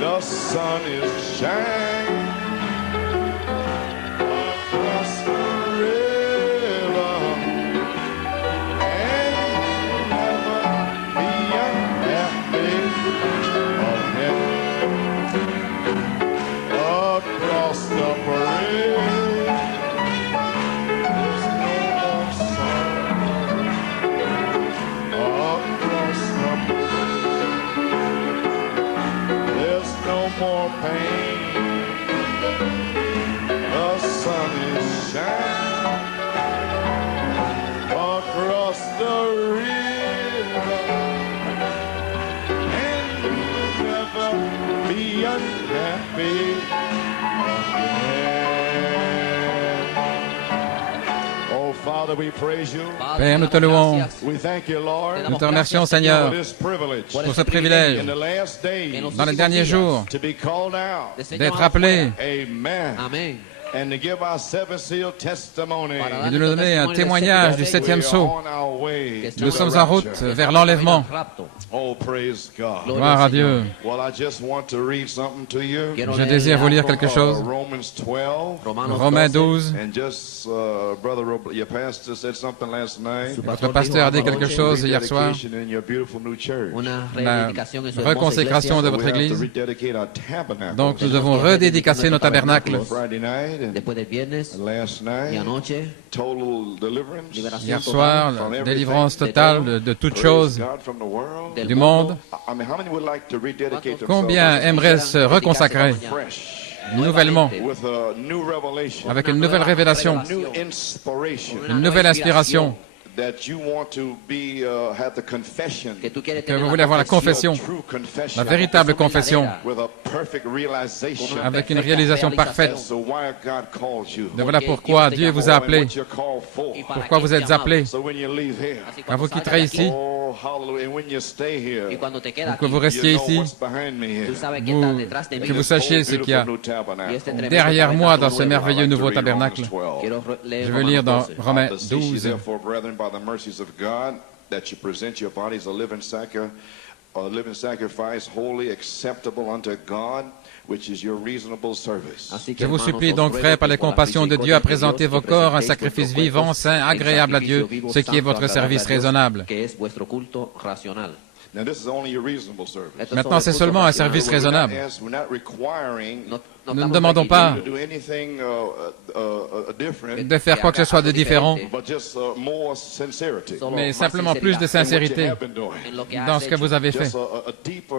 The sun is shining across the river, and never be unhappy again. Across the bridge, there's no more sorrow. Across the bridge, there's no more pain. The sun is shining across the river, and you'll never be unhappy again. Oh, Father, we praise you. Père, nous te louons. We thank you, Lord, Nous te remercions, Seigneur, for this privilege pour ce privilège, in the last days dans les derniers jours, to be called out. d'être appelés Amen. Amén. And to give our seven seal testimony. et de nous donner un témoignage du septième sceau. On our way to Nous the sommes en route rapture. vers l'enlèvement. Oh, praise God. Gloire à Dieu. Well, I just want to read something to you. Je désire vous lire quelque chose. Romans 12. Romains 12. And just, brother, your pastor said something last night. Votre pasteur a dit quelque chose hier soir. Rededication in your beautiful new church. La reconsécration de votre We have to église. rededicate our tabernacle. Donc nous devons redédicacer nos tabernacles. Friday night and Después del viernes last y night, anoche, total deliverance. liberación Hier total soir, délivrance totale de toutes choses God from the world. del du monde. I mean, how many would like to rededicate Combien themselves aimeraient se reconsacrer fresh nouvellement, with a new revelation, avec une nouvelle révélation, new inspiration une nouvelle inspiration, that you want to be have the confession, que tú quieres que tener vous la voulez avoir la confesión confession, true confession, la véritable confession, with a perfect realization. avec une réalisation parfaite So why God called you? de voilà pourquoi Dieu vous a appelé, What you're called for. pourquoi vous êtes appelés. So when you leave here, Así Quand vous cuando quitterez salgas de ici, oh hallelujah, and when you stay here, y cuando te quedas que vous aquí, restiez you know ici, what's behind me here. tú sabes que estás vous, detrás de mí. que vous sachiez ce qu'il y a Beautiful new tabernacle. Y este tremendo derrière moi dans ce tabernáculo nuevo. merveilleux nouveau I'd like to read tabernacle. Romans 12. Quiero leer Je veux lire dans Romanos 12. Romains I beseech you, 12. therefore, brethren, by the mercies of God, that you present your bodies a living sacrifice, holy, acceptable unto God, which is your reasonable service. Así que, Je vous hermanos, supplie os donc, ruego frères, par que les por la compassions de Dieu, à misericordia de présenter Dios, vos que corps un presentéis sacrifice vuestros vivant, cuerpos saint, en agréable à Dieu, sacrificio vivo, ce qui est santo, votre agradable service a Dios, raisonnable. que es vuestro culto racional. Now, this is only your reasonable service. Esto es Maintenant, sobre c'est el culto seulement un racional. service raisonnable. We're not requiring No Nous ne estamos demandons pas to do anything different, de faire quoi que ce soit de différent, but just more sincerity. Solo mais más simplement plus de sinceridad. in what you sincérité have been doing. En lo que dans has ce que hecho. vous avez fait. Just a deeper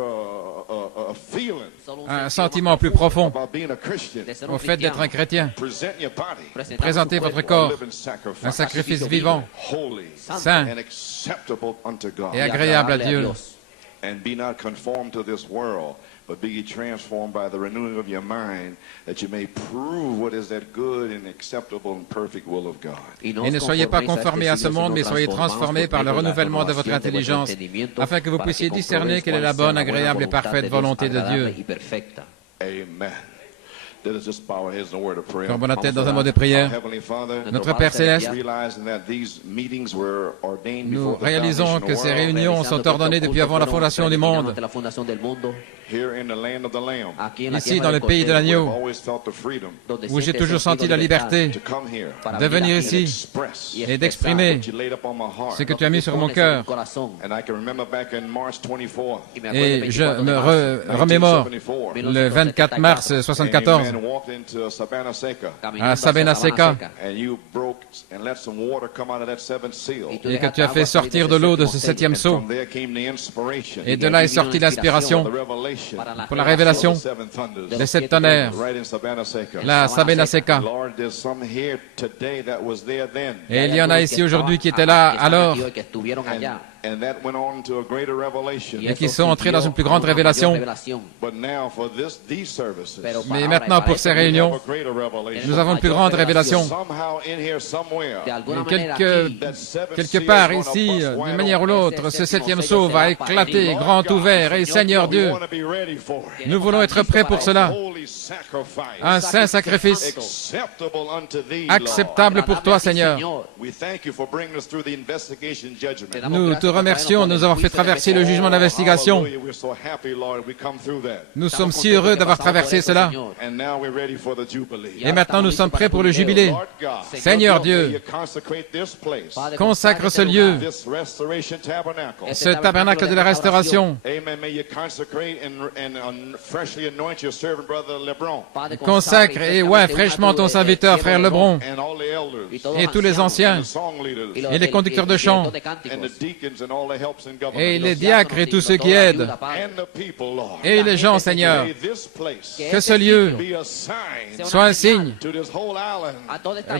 feeling Solo un Un sentido sentiment más plus profundo profond about being a Christian. de ser un au fait d'être un cristiano. chrétien. Present your body Presentar Présentez su votre cuerpo corps, a living sacrifice, un sacrifice vivant, holy saint and acceptable unto God. et agréable à Dieu. Dios. And be not conformed to this world, but be ye transformed by the renewing of your mind, that you may prove what is that good and acceptable and perfect will of God. Et ne soyez pas conformés à ce monde, mais soyez transformés par le renouvellement de votre intelligence, afin que vous puissiez discerner quelle est la bonne, agréable et parfaite volonté de Dieu. Amen. Let us just bow our heads in a word of prayer. Tournons la tête dans un mot de prière. Our Heavenly Father, Notre Père Céleste, realizing that these meetings were ordained nous before the réalisons foundation que of the ces world, réunions sont ordonnées depuis avant la fondation du monde. here in the land of the Lamb, Ici, dans le pays de l'agneau, we've always felt the freedom où j'ai toujours senti la liberté to come here de venir ici express et d'exprimer what you laid up on my heart. ce que tu as mis sur mon cœur. And I can remember back in March 24th, Et je me remémore 1974, le 24 mars and you 74 men walked into Sabana Seca, à Sabena Seca, and you broke and let some water come out of that seventh seal. et que tu as fait sortir de l'eau de ce septième seau. From there came the inspiration, Et de là est sortie l'inspiration the revelation, pour la révélation seven thunders, des sept tonnerres, right in Sabana Seca. la Sabena Seca. Lord, there's some here today that was there then, Et il y en a ici aujourd'hui qui étaient là alors and that went on to a greater revelation. et qui sont entrés dans une plus grande révélation. But now for these services, Mais maintenant, pour ces réunions, a greater revelation. nous avons une plus grande révélation. Somehow in here somewhere, Quelque part ici, d'une manière ou l'autre, ce septième sceau va éclater, grand ouvert. Et Seigneur Dieu, nous voulons être prêts pour cela. Un saint sacrifice acceptable pour toi, Seigneur. We thank you for bringing us through the investigation judgment. Nous te remercions de nous avoir fait traverser le jugement d'investigation. Hallelujah. We're so happy, Lord, we come through that. Nous sommes si heureux d'avoir traversé cela. And now we're ready for the Jubilee. Et maintenant, nous sommes prêts pour le jubilé. Lord God, Seigneur may Dieu, you consecrate this place, consacre ce lieu, this restoration tabernacle. ce tabernacle de la restauration. Amen. May you consecrate and freshly anoint your servant, brother Lebron, Consacre et oint fraîchement ton serviteur, frère Lebron, and all the elders, et tous les anciens, the song leaders, et les conducteurs de chant, and the deacons and all the helps in government. et les diacres et tous ceux qui aident, And the people, Lord. et les gens, Seigneur. May this place Que ce lieu be a sign soit un signe to this whole island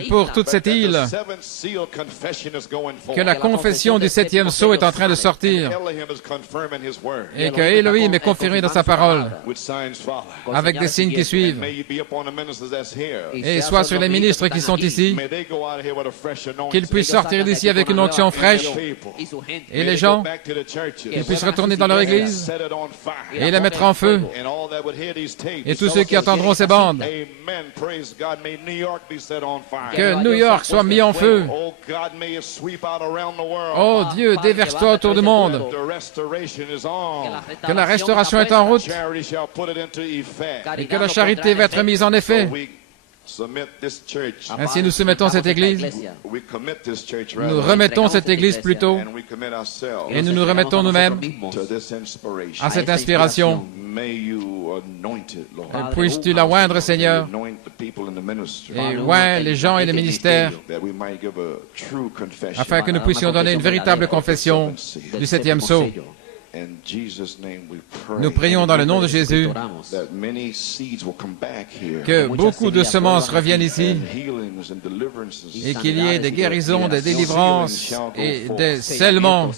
pour toute cette that île, the seventh seal confession is going forth. que la confession du septième sceau est en train de sortir, Elohim is confirming his word et que Elohim est confirmé dans sa parole, with signs follow. avec des signes qui suivent, May you be upon the ministers that's here. et soit sur les ministres qui sont ici, May they go out of here with a fresh anointing. qu'ils puissent sortir d'ici avec une onction fraîche, et les gens, Back to the churches. qu'ils puissent retourner dans leur église Set it on fire. et la mettre en feu, And all that would hear these tapes. et tous ceux qui entendront ces bandes, Amen. Praise God. May New York be set on fire. que New York soit mis en feu. Oh God, may it sweep out around the world. Oh Dieu, déverse-toi autour du monde, The restoration is on. que la restauration est en route, Charity shall put it into effect. et que la charité va être mise en effet. We submit this church. Ainsi, nous soumettons cette église, We commit this church nous rather, remettons cette église plutôt, and we commit ourselves et nous nous remettons nous-mêmes to this inspiration. à cette inspiration. May you anoint it, Lord. Et puisses-tu la oindre, Seigneur, Anoint the people in the ministry. et oins les gens et les ministères, That we might give a true confession. afin que nous puissions donner une véritable confession du septième sceau. In Jesus' name we pray. Nous prions dans le nom de Jésus That many seeds will come back here. que beaucoup de semences reviennent ici, And healings and deliverances et qu'il y ait des guérisons, des délivrances et des scellements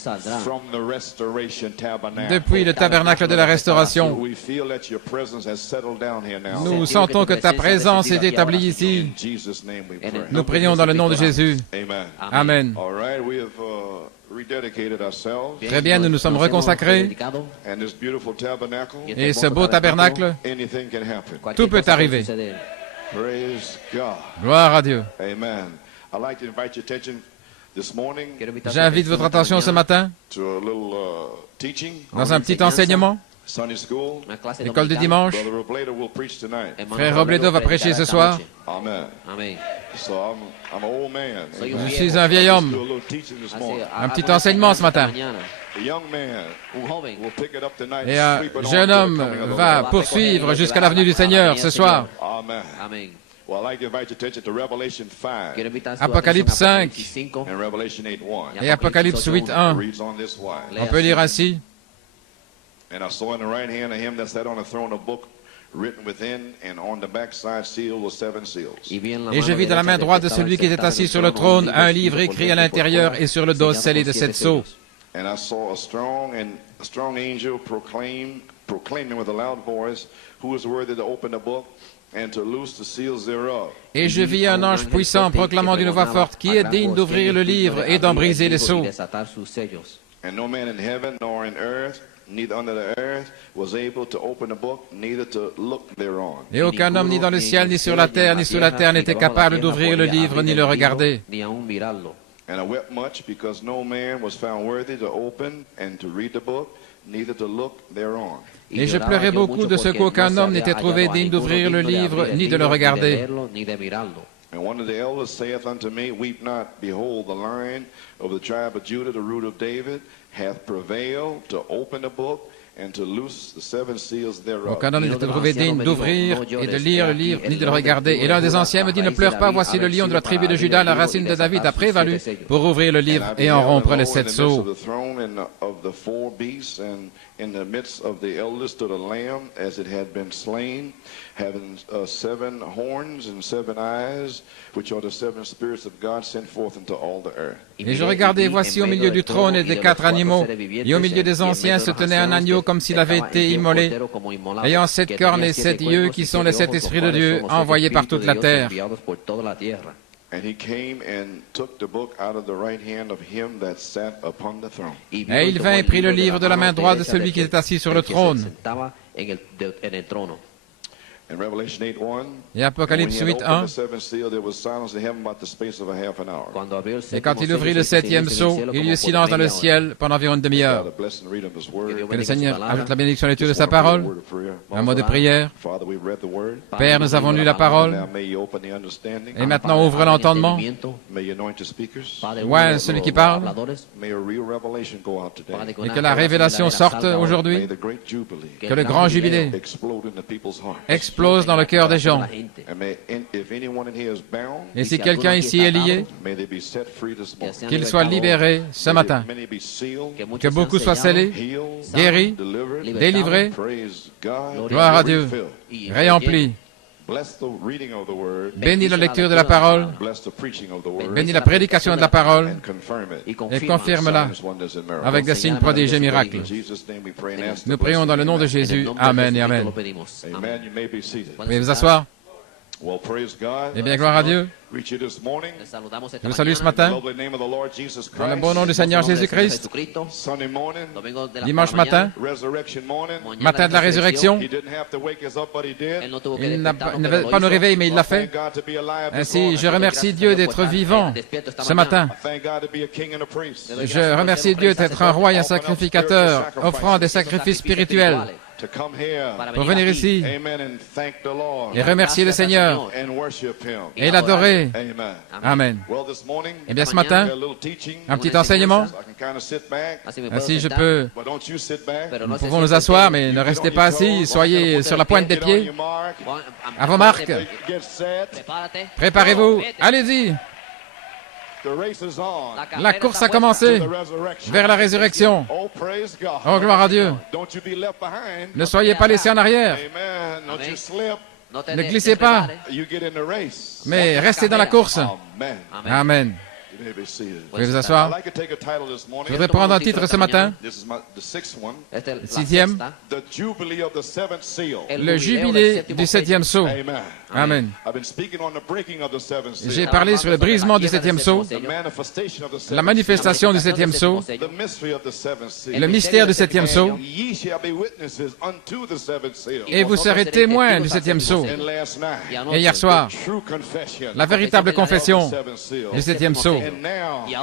from the restoration tabernacle. depuis le tabernacle de la restauration. We feel that your presence has settled down here now. Nous sentons que ta présence est établie ici. In Jesus' name we pray. Nous prions dans le nom de Jésus. Amen. Amen. All right, we have rededicated ourselves. Très bien, nous nous sommes reconsacrés, And this beautiful tabernacle, et ce beau tabernacle, anything can happen. tout peut arriver. Praise God. Gloire à Dieu. Amen. I'd like to invite your attention this morning J'invite votre attention ce matin to a little teaching, dans un petit enseignement, Sunday school. l'école du dimanche. Brother Robledo will preach tonight. Frère Robledo va prêcher ce soir. Amen. So I'm an old man. Je suis un vieil homme. Do a little teaching this morning. Un petit enseignement ce matin. A young man will pick it up tonight. Et and un sweep it on jeune to the homme coming of the va Lord. poursuivre jusqu'à l'avenue du Seigneur ce soir. Amen. Well, I'd like to invite your attention to Revelation 5 Apocalypse 5 and Revelation 8:1. et Apocalypse 8:1. Reads on this wise. On peut lire ainsi. And I saw in the right hand of him that sat on the throne a book written within, and on the backside sealed with 7 seals. Et je vis dans la main droite de celui qui était assis sur le trône un livre écrit à l'intérieur et sur le dos scellé de 7 sceaux. And I saw a strong angel proclaiming with a loud voice, who is worthy to open the book and to loose the seals thereof. Et je vis un ange puissant proclamant d'une voix forte qui est digne d'ouvrir le livre et d'en briser les sceaux. And no man in heaven nor in earth, neither under the earth, was able to open the book, neither to look thereon. Et aucun homme ni dans le ciel, ni sur la terre, ni sous la terre n'était capable d'ouvrir le livre ni le regarder. And I wept much because no man was found worthy to open and to read the book, neither to look thereon. Et je pleurais beaucoup de ce qu'aucun homme n'était trouvé digne d'ouvrir le livre ni de le regarder. And one of the elders saith unto me, Weep not, behold, the Lion of the tribe of Judah, the root of David, hath prevailed to open the book and to loose the 7 seals thereof. Aucun homme n'était trouvé digne d'ouvrir et de lire le livre ni de le regarder. Et l'un des anciens me dit, ne pleure pas, voici le lion de la tribu de Juda, la racine de David a prévalu pour ouvrir le livre et en rompre les 7 sceaux. In the midst of the elders stood a lamb as it had been slain, having 7 horns and 7 eyes, which are the 7 spirits of God sent forth into all the earth. Et je regardais, voici au milieu du trône et des 4 animaux, et au milieu des anciens se tenait un agneau comme s'il avait été immolé, ayant 7 cornes et 7 yeux, qui sont les 7 esprits de Dieu, envoyés par toute la terre. And he came and took the book out of the right hand of him that sat upon the throne. Et il vint et prit le livre de la main droite de celui qui était assis sur le trône. In Revelation 8:1, Et Apocalypse 8:1, et quand il ouvrit le septième sceau, il y eut silence dans le ciel pendant environ une demi-heure. Que le Seigneur ajoute la bénédiction à l'étude de sa parole. Un mot de prière. Père, nous avons lu la parole. Et maintenant, ouvre l'entendement. Ouais, celui qui parle. Et que la révélation sorte aujourd'hui. Que le grand jubilé explose dans le cœur des gens. Et si quelqu'un ici est lié, qu'il soit libéré ce matin. Que beaucoup soient scellés, guéris, délivrés. Gloire à Dieu. Réemplis. Bénis la lecture de la parole. Bénis la prédication de la parole. Et confirme-la avec des signes, prodiges et miracles. Nous prions dans le nom de Jésus. Amen et Amen. Vous pouvez vous asseoir. Eh bien, gloire à Dieu. Je vous salue ce matin dans le bon nom du Seigneur Jésus-Christ. Dimanche matin, matin de la résurrection, il n'avait pas nous réveiller, mais il l'a fait. Ainsi, je remercie Dieu d'être vivant ce matin. Je remercie Dieu d'être un roi et un sacrificateur, offrant des sacrifices spirituels. Pour venir ici et remercier le Seigneur et l'adorer. Amen. Eh bien, ce matin, un petit enseignement. Ainsi, je peux. Nous pouvons nous asseoir, mais ne restez pas assis. Soyez sur la pointe des pieds. À vos marques. Préparez-vous. Allez-y. La course a commencé vers la résurrection. Oh, gloire à Dieu. Ne soyez pas laissés en arrière. Ne glissez pas, mais restez dans la course. Amen. Vous pouvez vous asseoir. Je voudrais prendre un titre ce matin. Sixième. Le jubilé du septième sceau. Amen. J'ai parlé sur le brisement du septième sceau, la manifestation du septième sceau, le mystère du septième sceau, et vous serez témoins du septième sceau. Et hier soir, la véritable confession du septième sceau.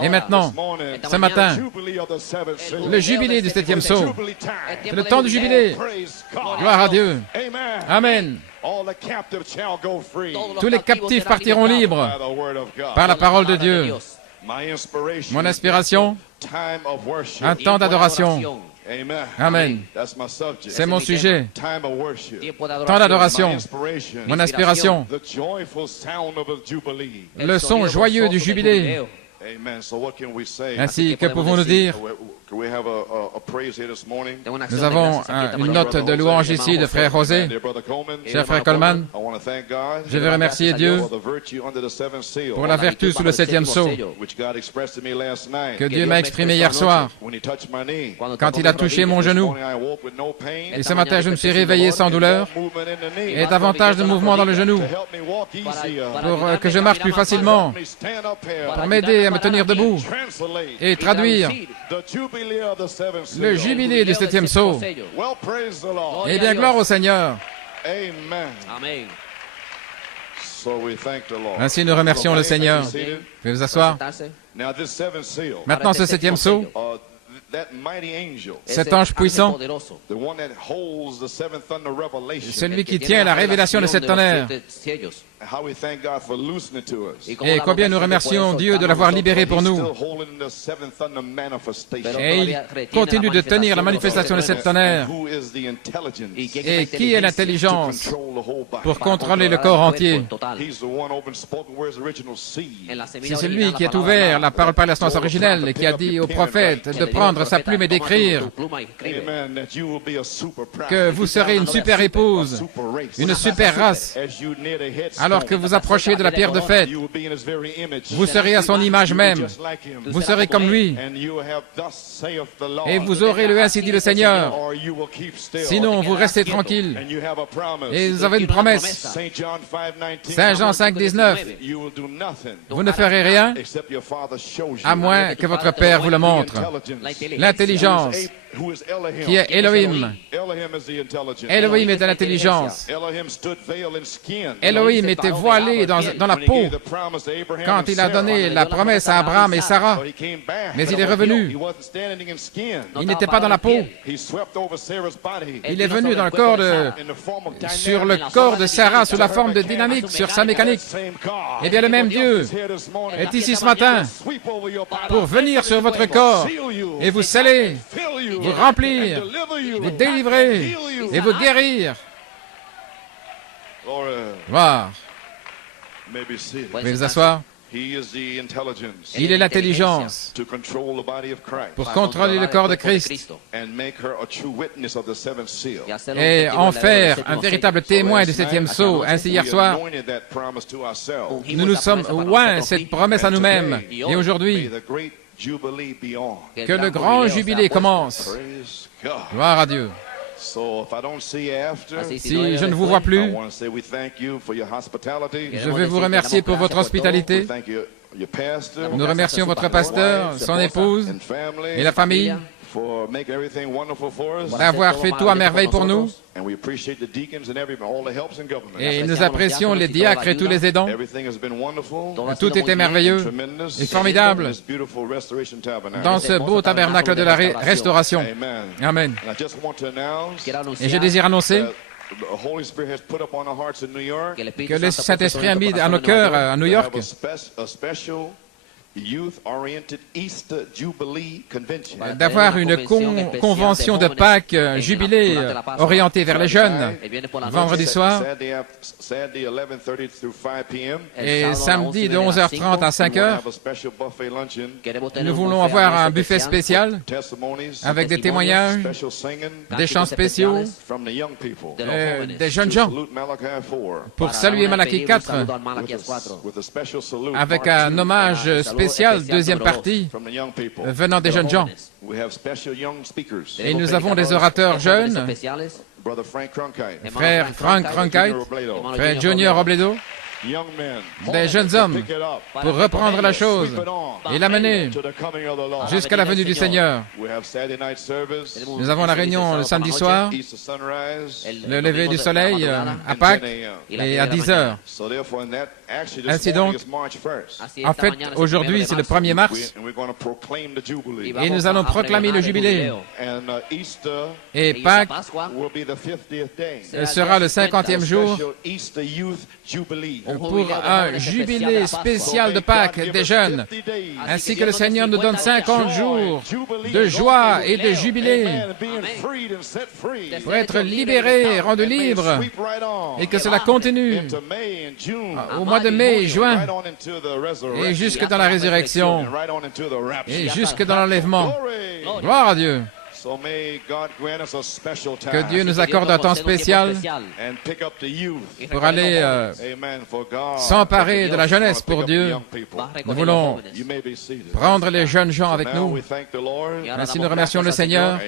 Et maintenant, ce matin, le jubilé du septième sceau. C'est le temps du jubilé. Gloire à Dieu. Amen. Tous les captifs partiront libres par la parole de Dieu. Mon inspiration, un temps d'adoration. Amen. C'est mon sujet. Temps d'adoration. Mon inspiration. Le son joyeux du jubilé. Ainsi, que pouvons-nous dire? Nous avons une note de louange ici de frère José, cher frère Coleman. Je veux remercier Dieu pour la vertu sous le septième sceau que Dieu m'a exprimé hier soir quand il a touché mon genou. Et ce matin, je me suis réveillé sans douleur et davantage de mouvement dans le genou pour que je marche plus facilement, pour m'aider à me tenir debout et traduire le jubilé du septième sceau. Eh bien, gloire au Seigneur. Amen. Ainsi, nous remercions le Seigneur. Vous pouvez vous asseoir. Maintenant, ce septième sceau, cet ange puissant, celui qui tient la révélation de sept tonnerres. Et combien nous remercions Dieu de l'avoir libéré pour nous. Et il continue de tenir la manifestation de sept tonnerres. Et qui est l'intelligence pour contrôler le corps entier? C'est celui qui a ouvert la parole par la science originelle et qui a dit au prophète de prendre sa plume et d'écrire que vous serez une super épouse, une super race. Alors que vous approchez de la pierre de fête, vous serez à son image même. Vous serez comme lui. Et vous aurez le ainsi dit le Seigneur. Sinon, vous restez tranquille. Et vous avez une promesse. Saint Jean 5, 19. Vous ne ferez rien à moins que votre Père vous le montre. L'intelligence qui est Elohim. Elohim est de l'intelligence. Elohim était voilé dans la peau quand il a donné la promesse à Abraham et Sarah. Mais il est revenu. Il n'était pas dans la peau. Il est venu dans le corps sur le corps de Sarah sous la forme de dynamique, sur sa mécanique. Eh bien, le même Dieu est ici ce matin pour venir sur votre corps et vous sceller, vous remplir, vous délivrer et vous guérir. Gloire. Vous pouvez vous asseoir. Il est l'intelligence pour contrôler le corps de Christ et en faire un véritable témoin du septième sceau. Ainsi, hier soir, nous nous sommes oints cette promesse à nous-mêmes. Et aujourd'hui, que le grand jubilé commence. Gloire à Dieu. Si je ne vous vois plus, je veux vous remercier pour votre hospitalité. Nous remercions votre pasteur, son épouse et la famille d'avoir fait tout à merveille pour nous. Et nous apprécions les diacres et tous les aidants. Tout était merveilleux et formidable dans ce beau tabernacle de la restauration. Amen. Et je désire annoncer que le Saint-Esprit a mis à nos cœurs à New York d'avoir une convention de Pâques jubilé orientée vers les jeunes vendredi soir et samedi de 11h30 à 5h. Nous voulons avoir un buffet spécial avec des témoignages, des chants spéciaux, des jeunes gens pour saluer Malachie 4 avec un hommage spécial, deuxième partie, venant des jeunes gens. Et nous avons des orateurs jeunes, frère Frank Cronkite, frère Junior Robledo, des jeunes hommes pour reprendre la chose et l'amener jusqu'à la venue du Seigneur. Nous avons la réunion le samedi soir, le lever du soleil à Pâques et à 10h. Ainsi donc, en fait, aujourd'hui c'est le 1er mars et nous allons proclamer le jubilé. Et Pâques sera le 50e jour pour un jubilé spécial de Pâques des jeunes, ainsi que le Seigneur nous donne 50 jours de joie et de jubilé pour être libérés, rendus libres, et que cela continue au mois de mai et juin, et jusque dans la résurrection, et jusque dans l'enlèvement. Gloire à Dieu. Que Dieu nous accorde un temps spécial pour aller s'emparer de la jeunesse pour Dieu. Nous voulons prendre les jeunes gens avec nous. Ainsi nous remercions le Seigneur.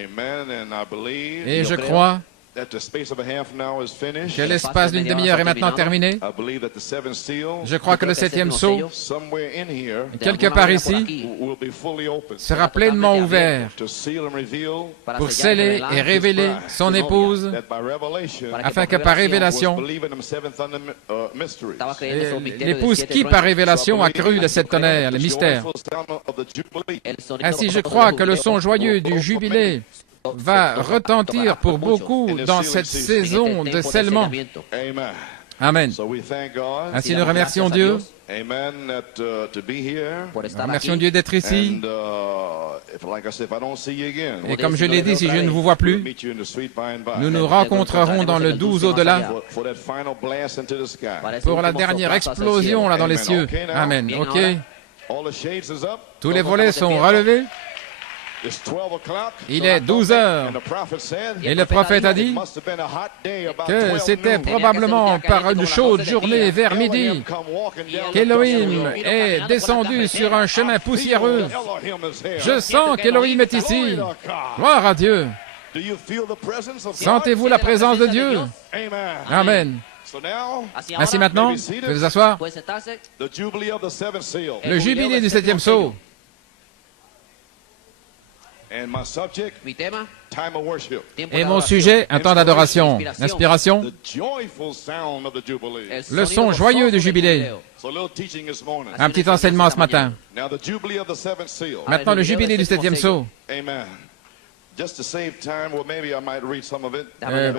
Et je crois que l'espace d'une demi-heure est maintenant terminé. Je crois que le septième sceau, quelque part ici, sera pleinement ouvert pour sceller et révéler son épouse, afin que par révélation, l'épouse qui par révélation a cru le sept tonnerres, le mystère. Ainsi je crois que le son joyeux du jubilé va retentir pour beaucoup dans cette saison de scellement. Amen. Ainsi nous remercions Dieu. Nous remercions Dieu d'être ici. Et comme je l'ai dit, si je ne vous vois plus, nous nous rencontrerons dans le 12 au-delà pour la dernière explosion là dans les cieux. Amen. OK. Tous les volets sont relevés. Il est 12 heures et le prophète a dit que c'était probablement par une chaude journée vers midi qu'Élohim est descendu sur un chemin poussiéreux. Je sens qu'Élohim est ici. Gloire à Dieu. Sentez-vous la présence de Dieu? Amen. Ainsi maintenant, vous pouvez vous asseoir. Le jubilé du septième sceau. And my subject, Mi tema, time of worship. tiempo Et de mon adoración. sujet, un temps d'adoration. Inspiration, The joyful sound of the Jubilee. El le sonido son joyeux gozoso du del jubilé. jubileo. So a little teaching this morning. Un petit enseignement ce matin. Now the Jubilee of the seventh seal. Maintenant, le jubilé du septième sceau. Amen. Just to save time, well, maybe I might read some of it.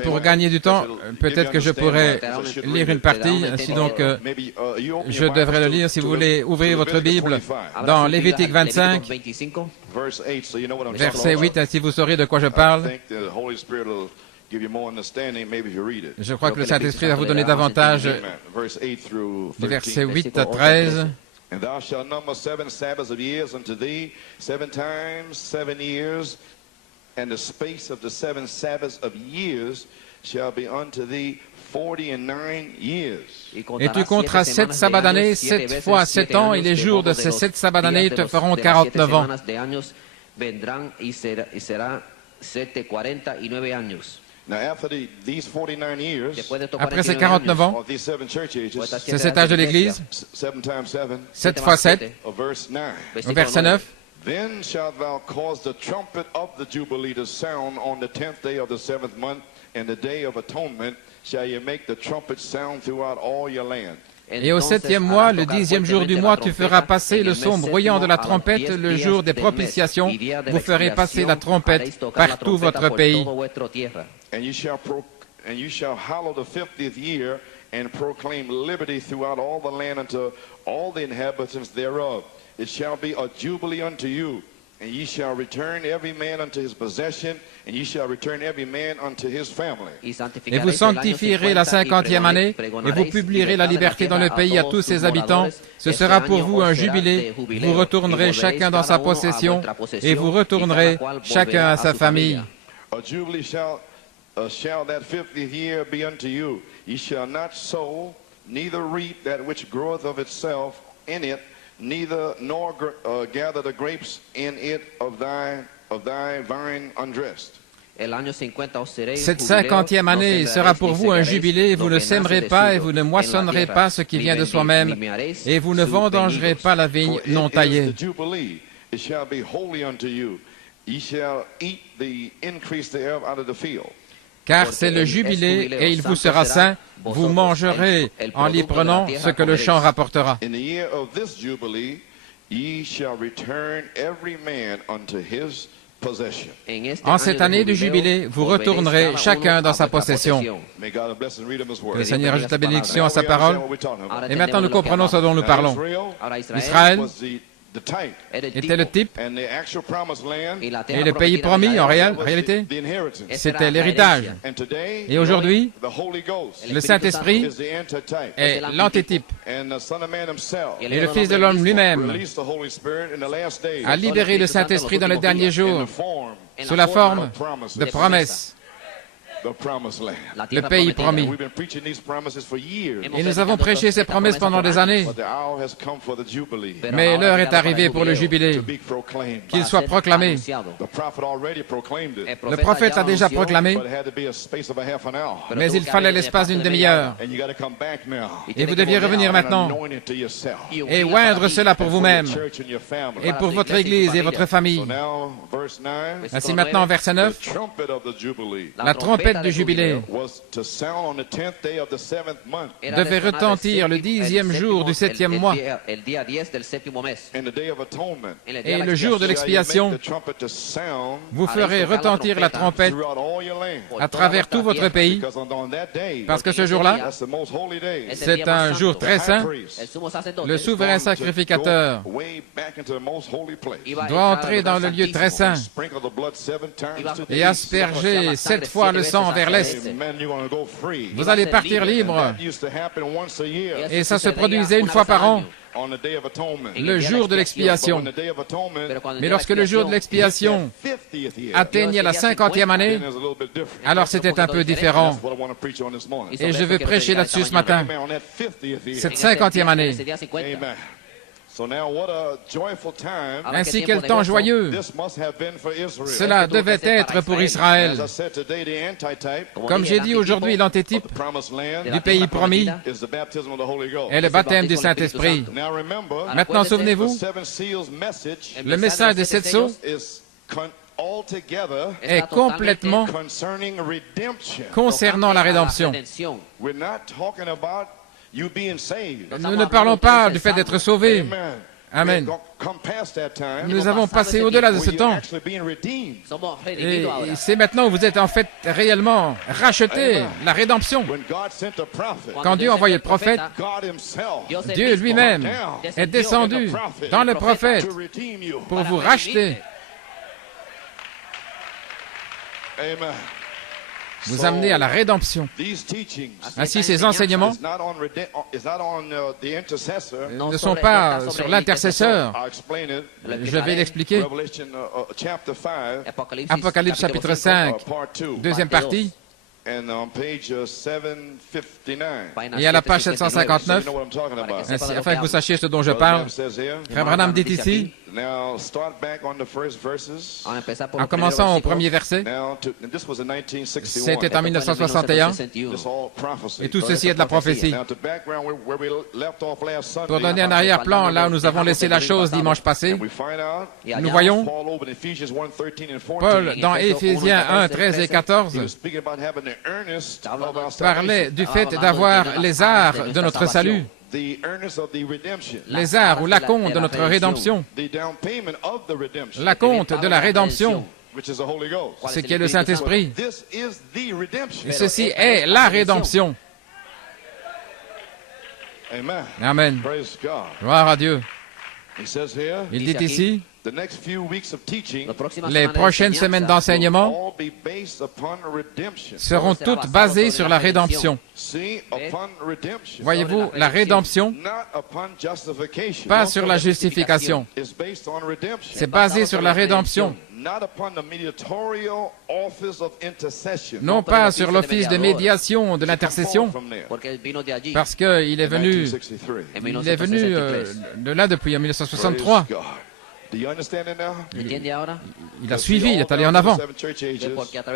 Pour gagner du temps, peut-être que je pourrais lire une partie, ainsi donc je devrais le lire. Si vous voulez ouvrir votre Bible dans Lévitique 25, Verse 8, so you know what I'm talking verset about. 8, ainsi vous saurez de quoi je I parle. think the Holy Spirit will give you more understanding maybe if you read it. Je crois que le Saint-Esprit va vous donner davantage Amen. Verse 8 through du 13. verset 8 à 13. And thou shalt number 7 Sabbaths of years unto thee, 7 times 7 years, and the space of the 7 Sabbaths of years shall be unto thee 49 years. Et tu compteras 7 sabbats d'année, 7 fois 7 ans, et les jours de ces 7 sabbats d'année te feront 49 ans. Now after these 49 years, Après ces 49 ans, of these 7 church ages, c'est cet âge de l'Église, 7 times 7, 7 fois 7, of verse 9. au verset 9. Then shalt thou cause the trumpet of the Jubilee to sound on the 10th day of the 7th month, and the day of atonement shall you make the trumpet sound throughout all your land. Et au 7e mois, le 10e jour du mois, tu feras passer le son bruyant de la trompette, le jour des propitiations. Vous ferez passer la trompette par tout votre pays. And you shall hallow the 50th year, and proclaim liberty throughout all the land unto all the inhabitants thereof. It shall be a jubilee unto you, and ye shall return every man unto his possession, and ye shall return every man unto his family. Et vous sanctifierez la 50e année, et vous publierez la liberté dans le pays à tous ses habitants. Ce sera pour vous un jubilé. Vous retournerez chacun dans sa possession, et vous retournerez chacun à sa famille. A jubilee shall that 50th year be unto you. Ye shall not sow, neither reap that which groweth of itself in it, neither nor gather the grapes in it of thy vine undressed. Cette 50e année sera pour vous un jubilé, vous ne sèmerez pas et vous ne moissonnerez pas ce qui vient de soi-même, et vous ne vendangerez pas la vigne non taillée. The jubilee, it shall be holy unto you. Ye shall eat the increase thereof out of the field. Car c'est le jubilé et il vous sera saint, vous mangerez en l'y prenant ce que le champ rapportera. In the year of this jubilee, ye shall return every man unto his possession. En cette année du jubilé, vous retournerez chacun dans sa possession. May God bless and read him his Que word. le Seigneur ajoute la bénédiction à sa Now we understand parole. what we're talking about. Et maintenant nous comprenons ce dont nous Now, parlons. Israël was the type, était le type and the actual promised land, et le pays promis en réalité, the inheritance. c'était l'héritage. And today, Et aujourd'hui, the Holy Ghost le Saint-Esprit is the antitype. est l'antitype. And the Son of Man himself Et le Fils de l'homme lui-même released the Holy Spirit in the last days a libéré le Saint-Esprit dans les derniers in jours the form sous la forme de promesses, the promised land. le pays promis. We've been preaching these promises for years. Et nous avons prêché ces promesses pendant des années. But the hour has come for the jubilee Mais l'heure est arrivée pour le jubilé, to be proclaimed. qu'il soit proclamé. The prophet already proclaimed it, Le prophète l'a déjà proclamé, but it had to be a space of a half an hour. mais il fallait l'espace d'une demi-heure. And you got to come back now Et vous deviez revenir and maintenant anoint it to yourself. et oindre cela pour vous-même Church and your family. et pour votre Église et votre famille. So now, verse 9, Ainsi maintenant, verset 9, the trumpet of the jubilee la trompette du jubilé was to sound on the 10th day of the 7th month, devait retentir le 10e jour du 7e mois. and the day of atonement. Et le jour de Shall you l'expiation, make the trumpet to sound vous ferez retentir la trompette throughout all your land. à travers tout votre pays, Because on that day, parce que ce jour-là, that's the most holy day. c'est un jour très saint. Le souverain sacrificateur Go way back into the most holy place. doit entrer dans le lieu très saint Sprinkle the blood 7 times to the et east. asperger 7 fois le sang vers l'est. Amen, you're gonna go free. Vous allez partir libre. That used to happen once a year Et ça se produisait une fois par an, on the day of atonement. le jour de But l'expiation. when the day of atonement Mais lorsque le jour de l'expiation 50th year, atteignait la 50e année, then it's a little bit different. alors c'était un peu différent. That's what I want to preach on this morning. Et je veux prêcher là-dessus ce matin, Amen, on that 50th year. cette 50e année. Amen. So now what a joyful time Ainsi quel temps joyeux this must have been for Israel. cela devait être pour Israël. As I said today, the antitype Comme j'ai dit aujourd'hui, of l'antitype the promised land du pays promis is the baptism of the Holy Ghost. est le baptême du Saint-Esprit. Now remember, Maintenant, the souvenez-vous, seven seals message le message des 7 sceaux is est complètement concernant la rédemption. Nous ne parlons pas du fait d'être sauvés. Amen. Nous avons passé au-delà de ce temps. Et c'est maintenant où vous êtes en fait réellement rachetés, la rédemption. Quand Dieu a envoyé le prophète, Dieu lui-même est descendu dans le prophète pour vous racheter. Vous amener à la rédemption. Ainsi, ces enseignements ne sont pas sur l'intercesseur. Je vais l'expliquer. Apocalypse chapitre 5, deuxième partie. Et à la page 759, ainsi, afin que vous sachiez ce dont je parle, Frère Branham dit ici, en commençant au premier verset, c'était en 1961, et tout ceci est de la prophétie. Pour donner un arrière-plan, là où nous avons laissé la chose dimanche passé, nous voyons Paul dans Éphésiens 1, 13 et 14 parlait du fait d'avoir les arts de notre salut, les arts ou l'acompte de notre rédemption, l'acompte de la rédemption, ce qui est le Saint-Esprit. Et ceci est la rédemption. Amen. Gloire à Dieu. Il dit ici, les prochaines semaines d'enseignement seront toutes basées sur la rédemption. Voyez-vous, la rédemption, pas sur la justification. C'est basé sur la rédemption. Non pas sur l'office de médiation de l'intercession, parce qu'il est venu de là depuis 1963. Il a suivi, il est allé en avant.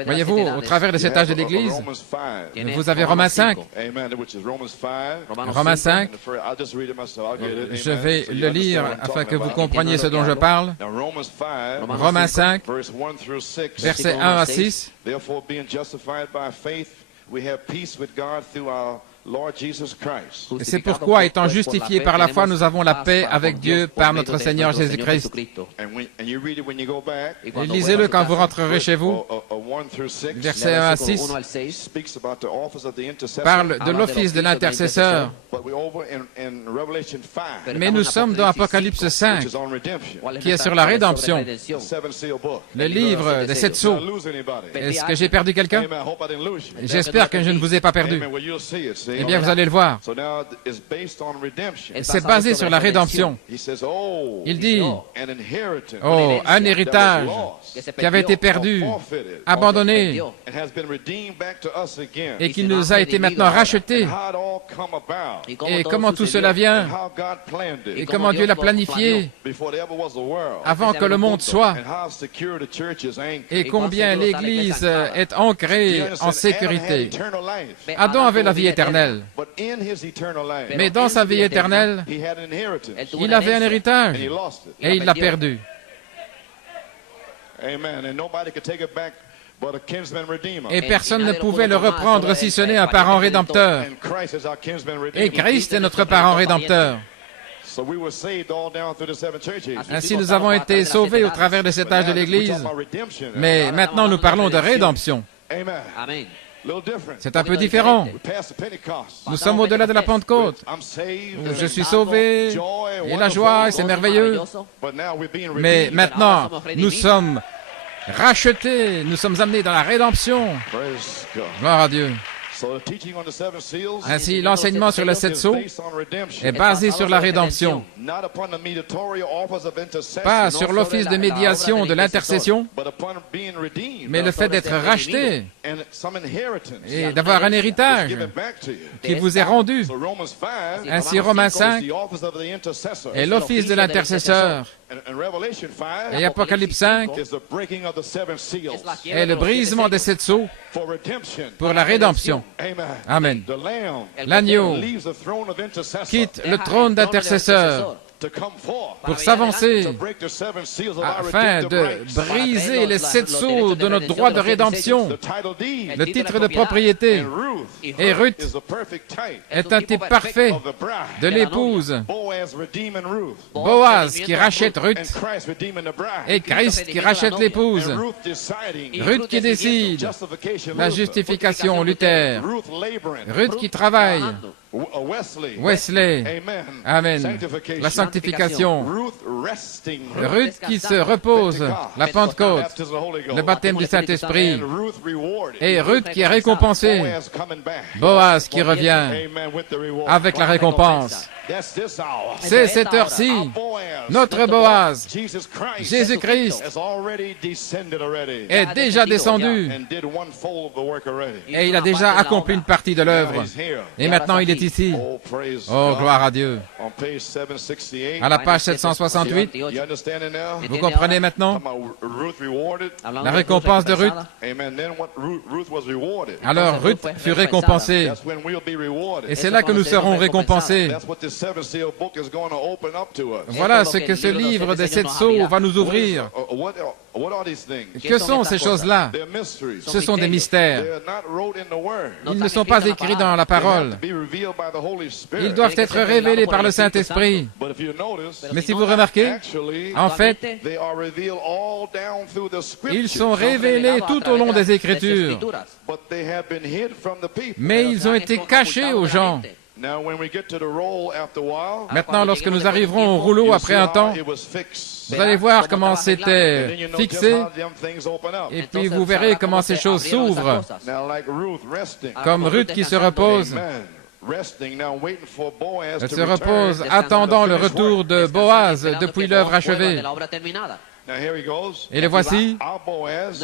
Voyez-vous, au travers de cet âge de l'Église, vous avez Romains 5. Romains 5. Je vais le lire afin que vous compreniez ce dont je parle. Romains 5, versets 1 à 6. Et c'est pourquoi, étant justifiés par la foi, nous avons la paix avec Dieu par notre Seigneur Jésus-Christ. Et lisez-le quand vous rentrerez chez vous. Versets 1 à 6 parle de l'office de l'intercesseur. Mais nous sommes dans Apocalypse 5, qui est sur la rédemption. Le livre des 7 sceaux. Est-ce que j'ai perdu quelqu'un? J'espère que je ne vous ai pas perdu. Eh bien, vous allez le voir. C'est basé sur la rédemption. Il dit, oh, un héritage qui avait été perdu, abandonné, et qui nous a été maintenant racheté. Et comment tout cela vient, et comment Dieu l'a planifié avant que le monde soit, et combien l'Église est ancrée en sécurité. Adam avait la vie éternelle. Mais dans sa vie éternelle, il avait un héritage et il l'a perdu. Et personne ne pouvait le reprendre si ce n'est un parent rédempteur. Et Christ est notre parent rédempteur. Ainsi, nous avons été sauvés au travers de cet âge de l'Église. Mais maintenant, nous parlons de rédemption. C'est un peu différent. Nous sommes au-delà de la Pentecôte. Je suis sauvé, et la joie, c'est merveilleux. Mais maintenant, nous sommes rachetés, nous sommes amenés dans la rédemption. Gloire à Dieu. Ainsi, l'enseignement sur les 7 sceaux est basé sur la rédemption, pas sur l'office de médiation de l'intercession, mais le fait d'être racheté et d'avoir un héritage qui vous est rendu. Ainsi, Romains 5 est l'office de l'intercesseur. Et Apocalypse 5 est le brisement des 7 sceaux pour la rédemption. Amen. L'agneau quitte le trône d'intercesseur pour s'avancer afin de briser les 7 sceaux de notre droit de rédemption, le titre de propriété. Et Ruth est un type parfait de l'épouse. Boaz qui rachète Ruth et Christ qui rachète l'épouse. Ruth qui décide la justification, Luther. Ruth qui travaille. Wesley. Amen. La sanctification. Ruth qui se repose. La Pentecôte. Le baptême du Saint-Esprit. Et Ruth qui est récompensée. Boaz qui revient avec la récompense. C'est cette heure-ci. Notre Boaz, Jésus-Christ, est déjà descendu et il a déjà accompli une partie de l'œuvre. Et maintenant, il est ici. Oh, gloire à Dieu. À la page 768, vous comprenez maintenant la récompense de Ruth? Alors, Ruth fut récompensée. Et c'est là que nous serons récompensés. Voilà ce que ce livre des 7 sceaux va nous ouvrir. Que sont ces choses-là? Ce sont des mystères. Ils ne sont pas écrits dans la parole. Ils doivent être révélés par le Saint-Esprit. Mais si vous remarquez, en fait, ils sont révélés tout au long des Écritures. Mais ils ont été cachés aux gens. Maintenant, lorsque nous arriverons au rouleau après un temps, vous allez voir comment c'était fixé, et puis vous verrez comment ces choses s'ouvrent, comme Ruth qui se repose. Elle se repose, attendant le retour de Boaz depuis l'œuvre achevée. Et le voici,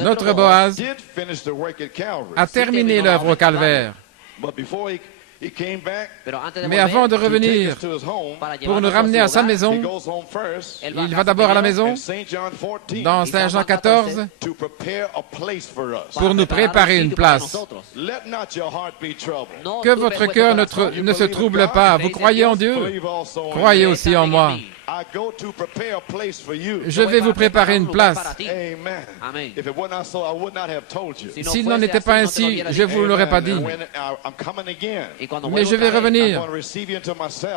notre Boaz a terminé l'œuvre au Calvaire. Mais avant de revenir pour nous ramener à sa maison, il va d'abord à la maison, dans Saint Jean 14, pour nous préparer une place. Que votre cœur ne se trouble pas. Vous croyez en Dieu? Croyez aussi en moi. Je vais vous préparer une place. S'il n'en était pas ainsi, je ne vous l'aurais pas dit. Mais je vais revenir.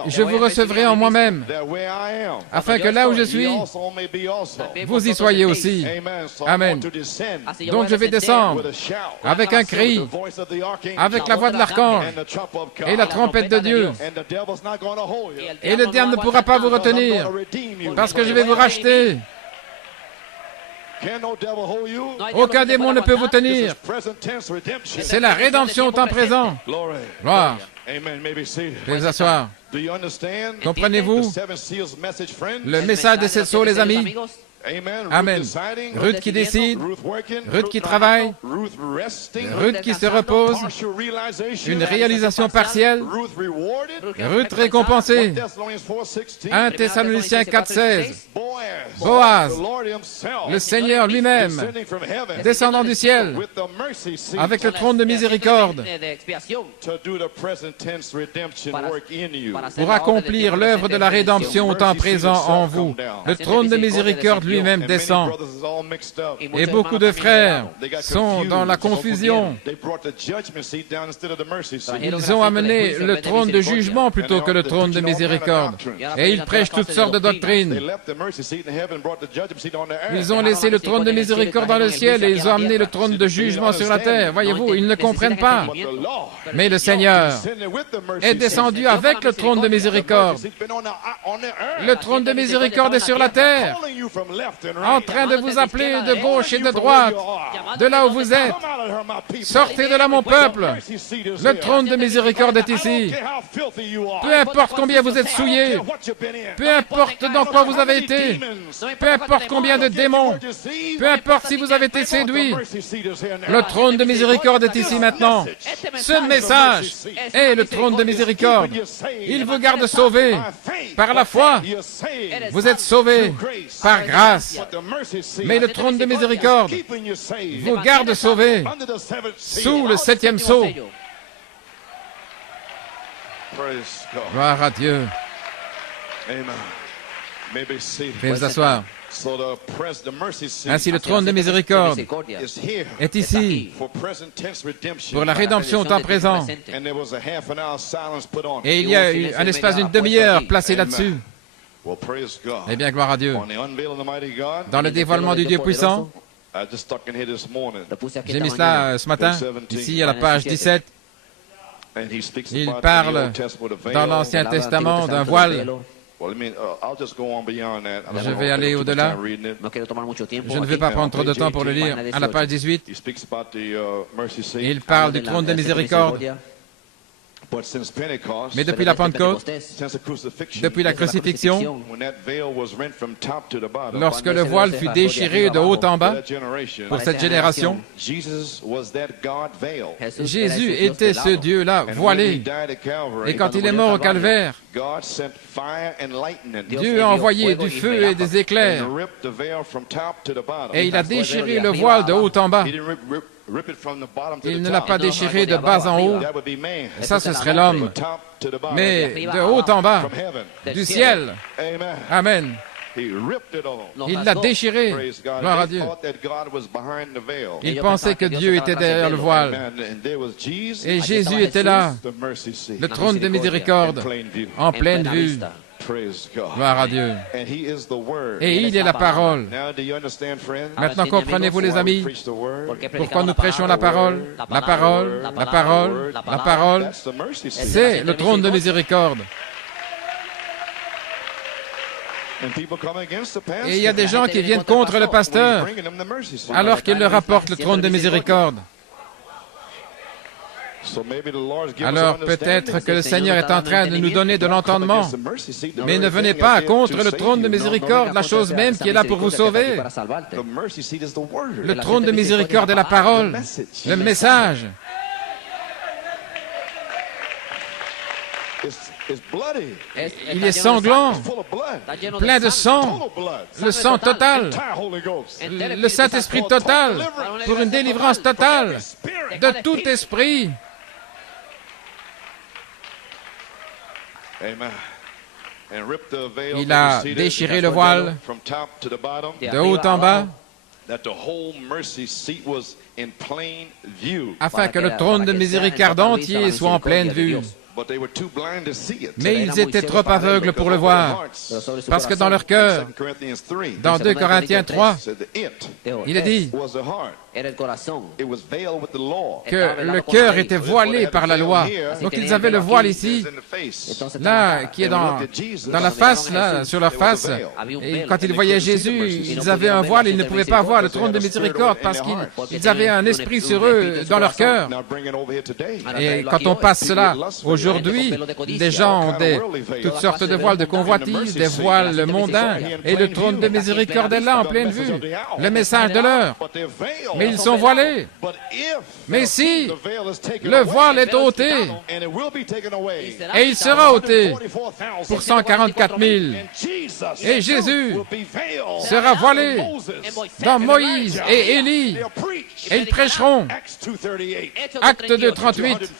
Je vous recevrai en moi-même, afin que là où je suis, vous y soyez aussi. Amen. Donc je vais descendre avec un cri, avec la voix de l'archange et la trompette de Dieu. Et le diable ne pourra pas vous retenir, parce que je vais vous racheter. Aucun démon ne peut vous tenir. C'est la rédemption au temps présent. Gloire. Veuillez vous asseoir. Comprenez-vous le message de 7 sceaux, les amis? Amen. Ruth qui décide, Ruth qui travaille, Ruth qui se repose, une réalisation partielle, Ruth récompensée. 1 Thessaloniciens 4,16. Boaz, le Seigneur lui-même, descendant du ciel, avec le trône de miséricorde, pour accomplir l'œuvre de la rédemption au temps présent en vous. Le trône de miséricorde lui-même descend. Et beaucoup de frères sont dans la confusion. Ils ont amené le trône de jugement plutôt que le trône de miséricorde. Et ils prêchent toutes sortes de doctrines. Ils ont laissé le trône de miséricorde dans le ciel et ils ont amené le trône de jugement sur la terre. Voyez-vous, ils ne comprennent pas. Mais le Seigneur est descendu avec le trône de miséricorde. Le trône de miséricorde est sur la terre, en train de vous appeler de gauche et de droite, de là où vous êtes. Sortez de là, mon peuple. Le trône de miséricorde est ici. Peu importe combien vous êtes souillés, peu importe dans quoi vous avez été, peu importe combien de démons, peu importe si vous avez été séduits, le trône de miséricorde est ici maintenant. Ce message est le trône de miséricorde. Il vous garde sauvés par la foi. Vous êtes sauvés par grâce. Mais le trône de miséricorde vous garde sauvés sous le 7e sceau. Gloire à Dieu. Veuillez vous asseoir. Ainsi, le trône de miséricorde est ici pour la rédemption au temps présent. Et il y a eu un espace d'une demi-heure placé là-dessus. Eh bien, gloire à Dieu. Dans le dévoilement du Dieu puissant, j'ai mis cela ce matin, ici à la page 17. Il parle dans l'Ancien Testament d'un voile. Je vais aller au-delà. Je ne vais pas prendre trop de temps pour le lire. À la page 18, il parle du trône de miséricorde. Mais depuis la Pentecôte, depuis la crucifixion, lorsque le voile fut déchiré de haut en bas pour cette génération, Jésus était ce Dieu-là voilé. Et quand il est mort au calvaire, Dieu a envoyé du feu et des éclairs. Et il a déchiré le voile de haut en bas. Il ne l'a pas déchiré de bas en haut. Ça, ce serait l'homme. Mais de haut en bas, du ciel. Amen. Il l'a déchiré. Gloire à Dieu. Il pensait que Dieu était derrière le voile. Et Jésus était là, le trône de miséricorde, en pleine vue. Gloire à Dieu. Et il est la parole. Maintenant, comprenez-vous, les amis, pourquoi nous prêchons la parole? La parole, la parole, la parole, c'est le trône de miséricorde. Et il y a des gens qui viennent contre le pasteur alors qu'il leur apporte le trône de miséricorde. Alors peut-être que le Seigneur est en train de nous donner de l'entendement, mais ne venez pas contre le trône de miséricorde, la chose même qui est là pour vous sauver. Le trône de miséricorde est la parole, le message. Il est sanglant, plein de sang, le sang total, le Saint-Esprit total, pour une délivrance totale de tout esprit. Il a déchiré le voile de haut en bas afin que le trône de miséricorde entier soit en pleine vue. Mais ils étaient trop aveugles pour le voir, parce que dans leur cœur, dans 2 Corinthiens 3, il est dit que le cœur était voilé par la loi. Donc ils avaient le voile ici, là, qui est dans la face, là, sur leur face. Et quand ils voyaient Jésus, ils avaient un voile, ils ne pouvaient pas voir le trône de miséricorde parce qu'ils avaient un esprit sur eux, dans leur cœur. Et quand on passe cela aujourd'hui, les gens ont toutes sortes de voiles de convoitise, des voiles mondains, et le trône de miséricorde est là en pleine vue, le message de l'heure. Mais ils sont voilés. Mais si le voile est ôté, et il sera ôté pour 144 000, et Jésus sera voilé dans Moïse et Élie, et ils prêcheront, Acte 2, 38,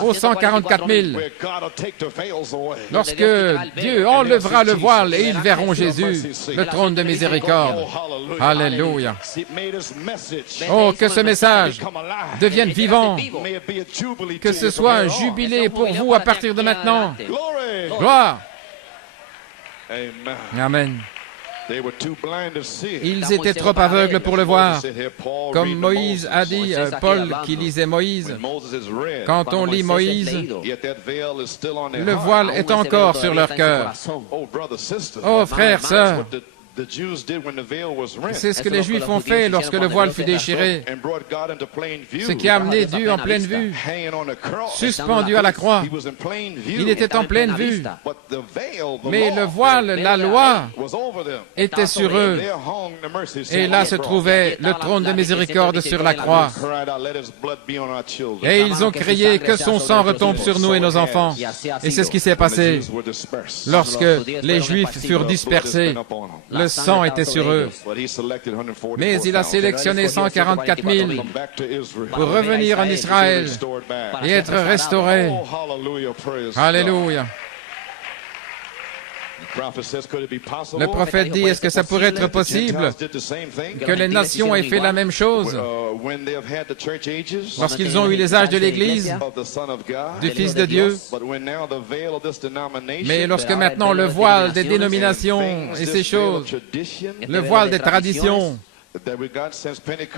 aux 144 000. Lorsque Dieu enlèvera le voile et ils verront Jésus, le trône de miséricorde. Alléluia. Oh, que ce message devienne vivant, que ce soit un jubilé pour vous à partir de maintenant. Gloire. Amen. Ils étaient trop aveugles pour le voir. Comme Moïse a dit, Paul qui lisait Moïse, quand on lit Moïse, le voile est encore sur leur cœur. Oh, frères, sœurs, c'est ce que les Juifs ont fait lorsque le voile fut déchiré, ce qui a amené Dieu en pleine vue, suspendu à la croix. Il était en pleine vue, mais le voile, la loi, était sur eux. Et là se trouvait le trône de miséricorde sur la croix. Et ils ont crié que son sang retombe sur nous et nos enfants. Et c'est ce qui s'est passé lorsque les Juifs furent dispersés. Le sang était sur eux. Mais il a sélectionné 144 000 pour revenir en Israël et être restaurés. Alléluia. Le prophète dit, est-ce que ça pourrait être possible que les nations aient fait la même chose lorsqu'ils ont eu les âges de l'Église, du Fils de Dieu? Mais lorsque maintenant le voile des dénominations et ces choses, le voile des traditions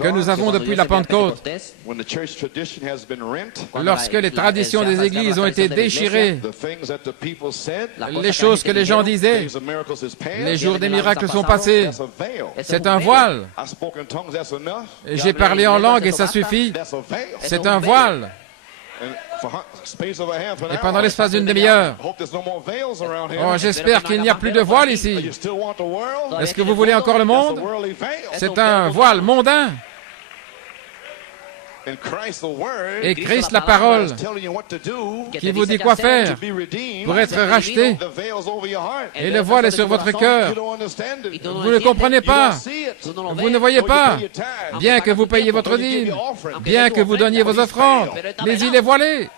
que nous avons depuis la Pentecôte, lorsque les traditions des églises ont été déchirées, les choses que les gens disaient, les jours des miracles sont passés, c'est un voile. J'ai parlé en langue et ça suffit, c'est un voile. Et pendant l'espace d'une demi-heure, oh, j'espère qu'il n'y a plus de voile ici. Est-ce que vous voulez encore le monde? C'est un voile mondain. Et Christ, la parole, qui vous dit quoi faire pour être racheté. Et le voile est sur votre cœur. Vous ne comprenez pas. Vous ne voyez pas. Bien que vous payiez votre dîme, bien que vous donniez vos offrandes, mais il est voilé.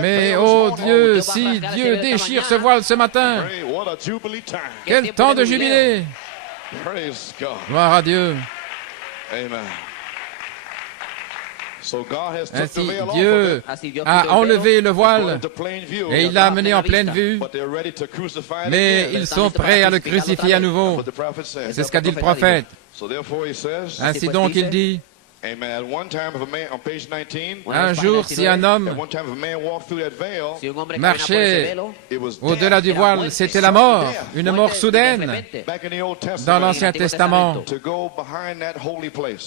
Mais, oh Dieu, si Dieu déchire ce voile ce matin, quel temps de jubilé! Gloire à Dieu. Ainsi, Dieu a enlevé le voile et il l'a amené en pleine vue, mais ils sont prêts à le crucifier à nouveau. C'est ce qu'a dit le prophète. Ainsi donc, il dit, un jour, si un homme marchait au-delà du voile, c'était la mort, une mort soudaine dans l'Ancien Testament,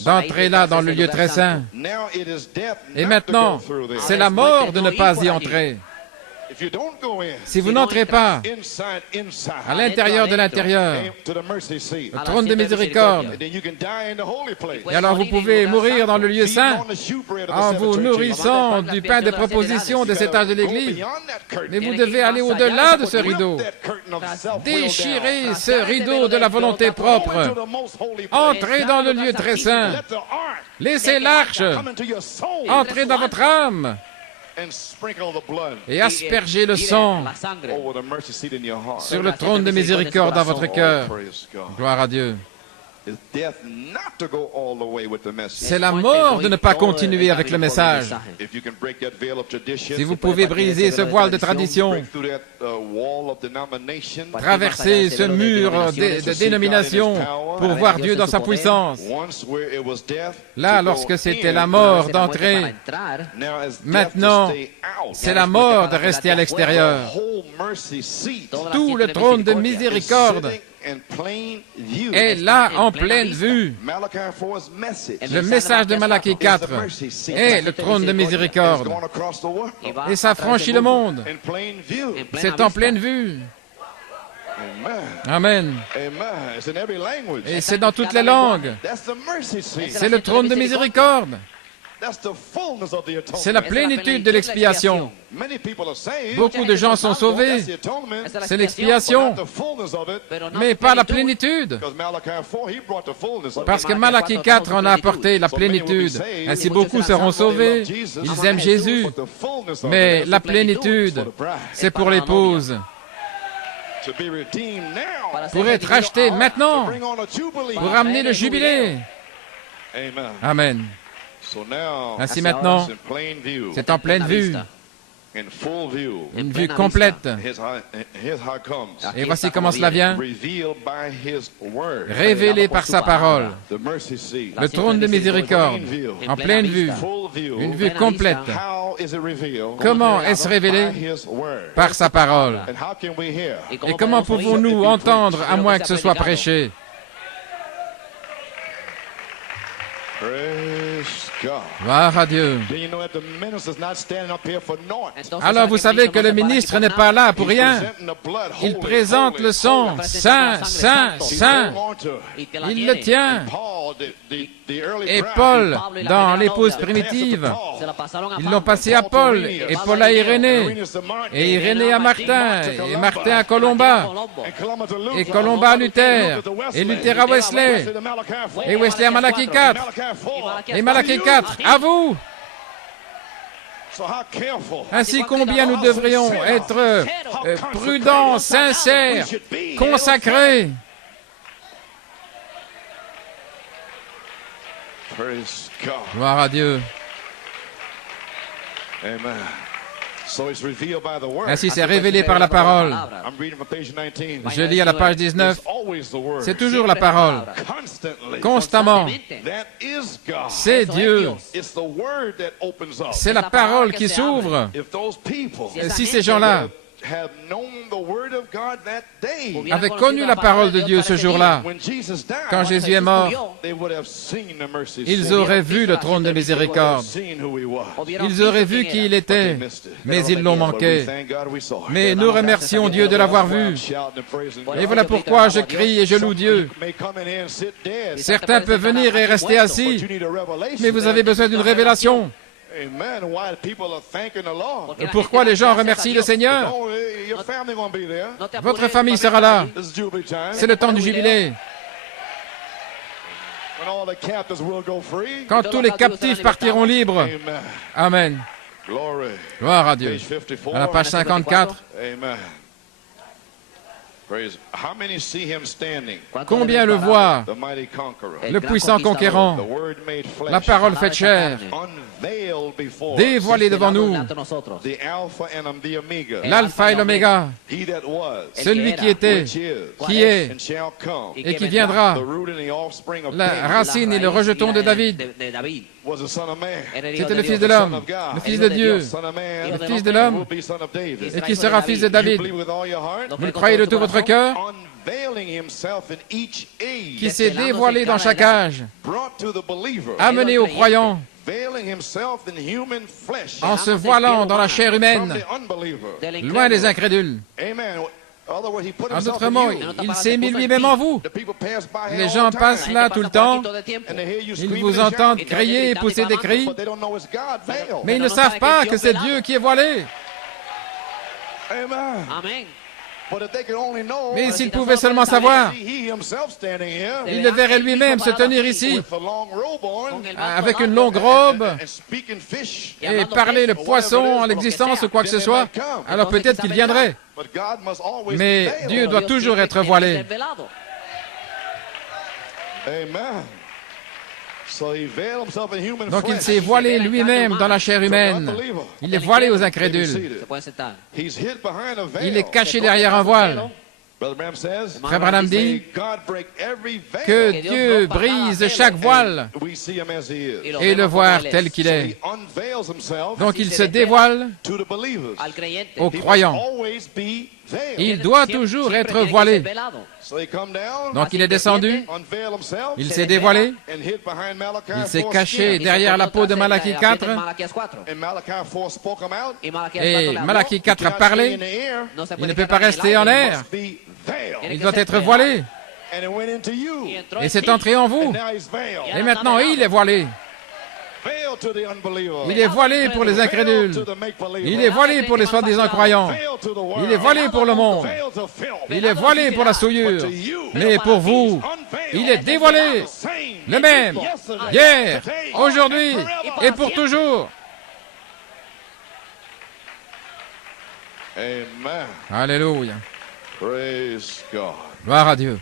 d'entrer là dans le lieu très saint. Et maintenant, c'est la mort de ne pas y entrer. Si vous n'entrez pas à l'intérieur de l'intérieur, le trône de miséricorde, et alors vous pouvez mourir dans le lieu saint en vous nourrissant du pain de proposition de cet âge de l'Église. Mais vous devez aller au-delà de ce rideau. Déchirez ce rideau de la volonté propre. Entrez dans le lieu très saint. Laissez l'arche entrer dans votre âme. Et aspergez le sang sur le trône de miséricorde dans votre cœur. Gloire à Dieu. C'est la mort de ne pas continuer avec le message. Si vous pouvez briser ce voile de tradition, traverser ce mur de dénomination pour voir Dieu dans sa puissance. Là, lorsque c'était la mort d'entrer, maintenant, c'est la mort de rester à l'extérieur. Tout le trône de miséricorde est là en pleine vue. Le message de Malachie 4 est le trône de miséricorde. Et ça franchit le monde. C'est en pleine vue. Amen. Et c'est dans toutes les langues. C'est le trône de miséricorde. C'est la plénitude de l'expiation. Beaucoup de gens sont sauvés. C'est l'expiation, mais pas la plénitude. Parce que Malachie 4 en a apporté la plénitude. Ainsi beaucoup seront sauvés. Ils aiment Jésus. Mais la plénitude, c'est pour l'épouse. Pour être racheté maintenant. Pour amener le jubilé. Amen. Ainsi maintenant, c'est en pleine vue, une vue complète. Et voici comment cela vient, révélé par sa parole. Le trône de miséricorde, en pleine vue, une vue complète. Comment est-ce révélé? Par sa parole. Et comment pouvons-nous entendre à moins que ce soit prêché? Gloire à Dieu. Alors vous savez que le ministre n'est pas là pour rien. Il présente le sang saint, saint, saint. Il le tient. Et Paul, dans l'épouse primitive, ils l'ont passé à Paul, et Paul à Irénée, et Irénée à Martin, et Martin à Colomba, et Colomba à Luther, et Luther à Wesley, et Wesley à Malachie 4, et Malachie 4, à vous. Ainsi, combien nous devrions être prudents, sincères, consacrés. Gloire à Dieu. Amen. Ainsi, c'est révélé par la parole. Je lis à la page 19. C'est toujours la parole. Constamment. C'est Dieu. C'est la parole qui s'ouvre. Et si ces gens-là avaient connu la parole de Dieu ce jour-là, quand Jésus est mort, ils auraient vu le trône de miséricorde. Ils auraient vu qui il était, mais ils l'ont manqué. Mais nous remercions Dieu de l'avoir vu. Et voilà pourquoi je crie et je loue Dieu. Certains peuvent venir et rester assis, mais vous avez besoin d'une révélation. Pourquoi les gens remercient le Seigneur? Votre famille sera là. C'est le temps du jubilé. Quand tous les captifs partiront libres. Amen. Gloire à Dieu. À la page 54. Combien le voient, le puissant conquérant, la parole faite chair, dévoilé devant nous, l'alpha et l'oméga, celui qui était, qui est et qui viendra, la racine et le rejeton de David. C'était le Fils de l'homme, le Fils de Dieu, le Fils de l'homme, et qui sera Fils de David. Vous le croyez de tout votre cœur? Qui s'est dévoilé dans chaque âge, amené aux croyants, en se voilant dans la chair humaine, loin des incrédules. En d'autres mots, il s'est mis lui-même en vous. Les gens passent là tout le temps, ils vous entendent crier et pousser des cris, mais ils ne savent pas que c'est Dieu qui est voilé. Amen. Mais s'il pouvait seulement savoir, il le verrait lui-même se tenir ici, avec une longue robe, et parler le poisson en l'existence ou quoi que ce soit, alors peut-être qu'il viendrait. Mais Dieu doit toujours être voilé. Donc il s'est voilé lui-même dans la chair humaine. Il est voilé aux incrédules. Il est caché derrière un voile. Frère Branham dit que Dieu brise chaque voile et le voir tel qu'il est. Donc il se dévoile aux croyants. Il doit toujours être voilé. Donc il est descendu, il s'est dévoilé, il s'est caché derrière la peau de Malachie 4, et Malachie 4 a parlé, il ne peut pas rester en l'air, il doit être voilé, et c'est entré en vous, et maintenant il est voilé. Il est voilé pour les incrédules. Il est voilé pour les soi-disant croyants. Il est voilé pour le monde. Il est voilé pour la souillure. Mais pour vous, il est dévoilé. Le même, hier, aujourd'hui et pour toujours. Alléluia. Gloire à Dieu.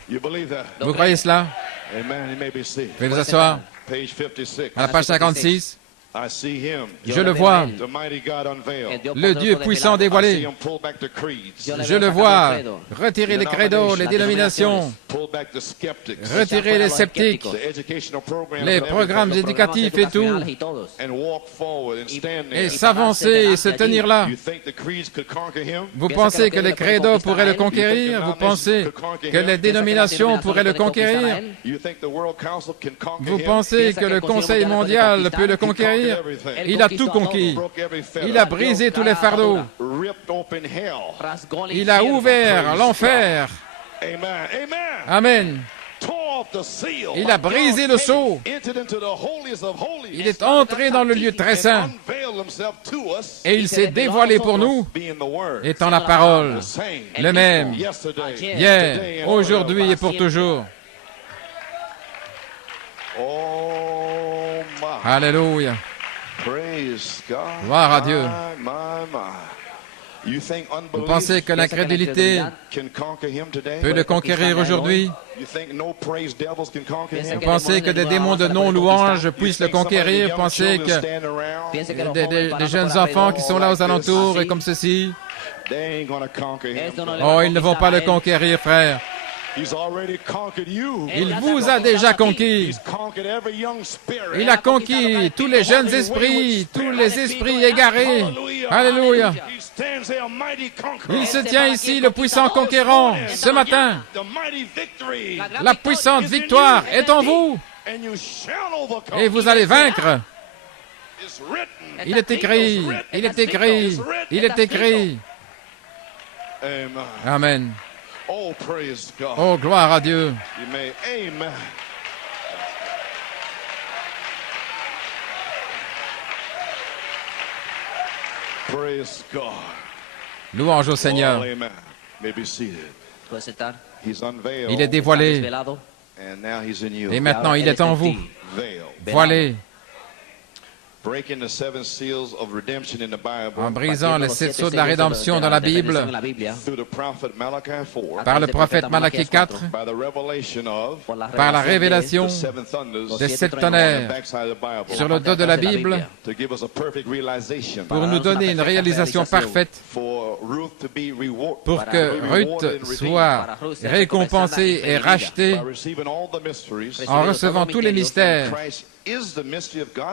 Vous croyez cela? Veuillez vous asseoir. À la page 56, je le vois, le Dieu puissant dévoilé. Je le vois retirer les credos, les dénominations, retirer les sceptiques, les programmes éducatifs et tout, et s'avancer et se tenir là. Vous pensez que les credos pourraient le conquérir? Vous pensez que les dénominations pourraient le conquérir? Vous pensez que le Conseil mondial peut le conquérir? Il a tout conquis. Il a brisé tous les fardeaux. Il a ouvert l'enfer. Amen. Il a brisé le sceau. Il est entré dans le lieu très saint. Et il s'est dévoilé pour nous, étant la parole, le même, hier, aujourd'hui et pour toujours. Alléluia. Gloire à Dieu. Vous pensez que l'incrédulité peut le conquérir aujourd'hui? Vous pensez que des démons de non-louange puissent le conquérir? Vous pensez que des jeunes enfants qui sont là aux alentours et comme ceci? Oh, ils ne vont pas le conquérir, frère. Il vous a déjà conquis. Il a conquis tous les jeunes esprits, tous les esprits égarés. Alléluia. Il se tient ici, le puissant conquérant, ce matin. La puissante victoire est en vous. Et vous allez vaincre. Il est écrit, il est écrit, il est écrit. Amen. Oh, gloire à Dieu. Amen. Praise God. Louange au Seigneur. Il est dévoilé. Et maintenant, il est en vous. Voilé. En brisant les 7 sceaux de la rédemption dans la Bible, par le prophète Malachie 4, par la révélation des 7 tonnerres sur le dos de la Bible, pour nous donner une réalisation parfaite, pour que Ruth soit récompensée et rachetée en recevant tous les mystères.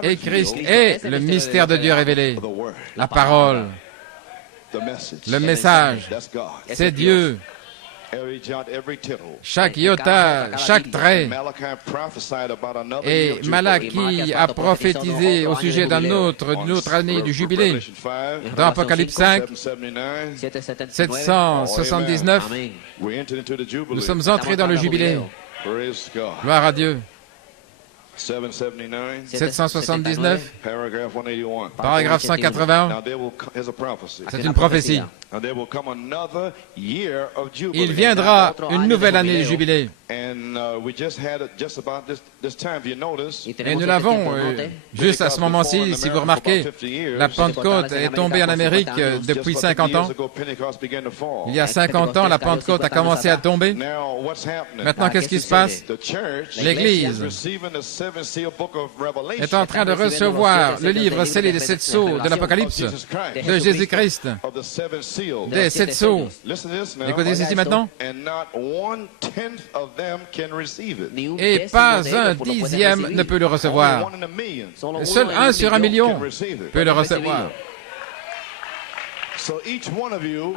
Et Christ est le mystère de Dieu révélé. La parole, le message, c'est Dieu. Chaque iota, chaque trait. Et Malachie a prophétisé au sujet d'une autre année du jubilé. Dans Apocalypse 5, 779, nous sommes entrés dans le jubilé. Gloire à Dieu. 779, paragraphe 180, c'est une prophétie. Il viendra une nouvelle année du jubilé. Et nous l'avons juste à ce moment-ci, si vous remarquez, la Pentecôte est tombée en Amérique depuis 50 ans. Il y a 50 ans, la Pentecôte a commencé à tomber. Maintenant, qu'est-ce qui se passe? L'Église est en train de recevoir le livre scellé des 7 sceaux de l'Apocalypse de Jésus-Christ, des 7 sceaux. Écoutez ceci maintenant. Et pas un dixième ne peut le recevoir. Seul 1 sur 1 million peut le recevoir.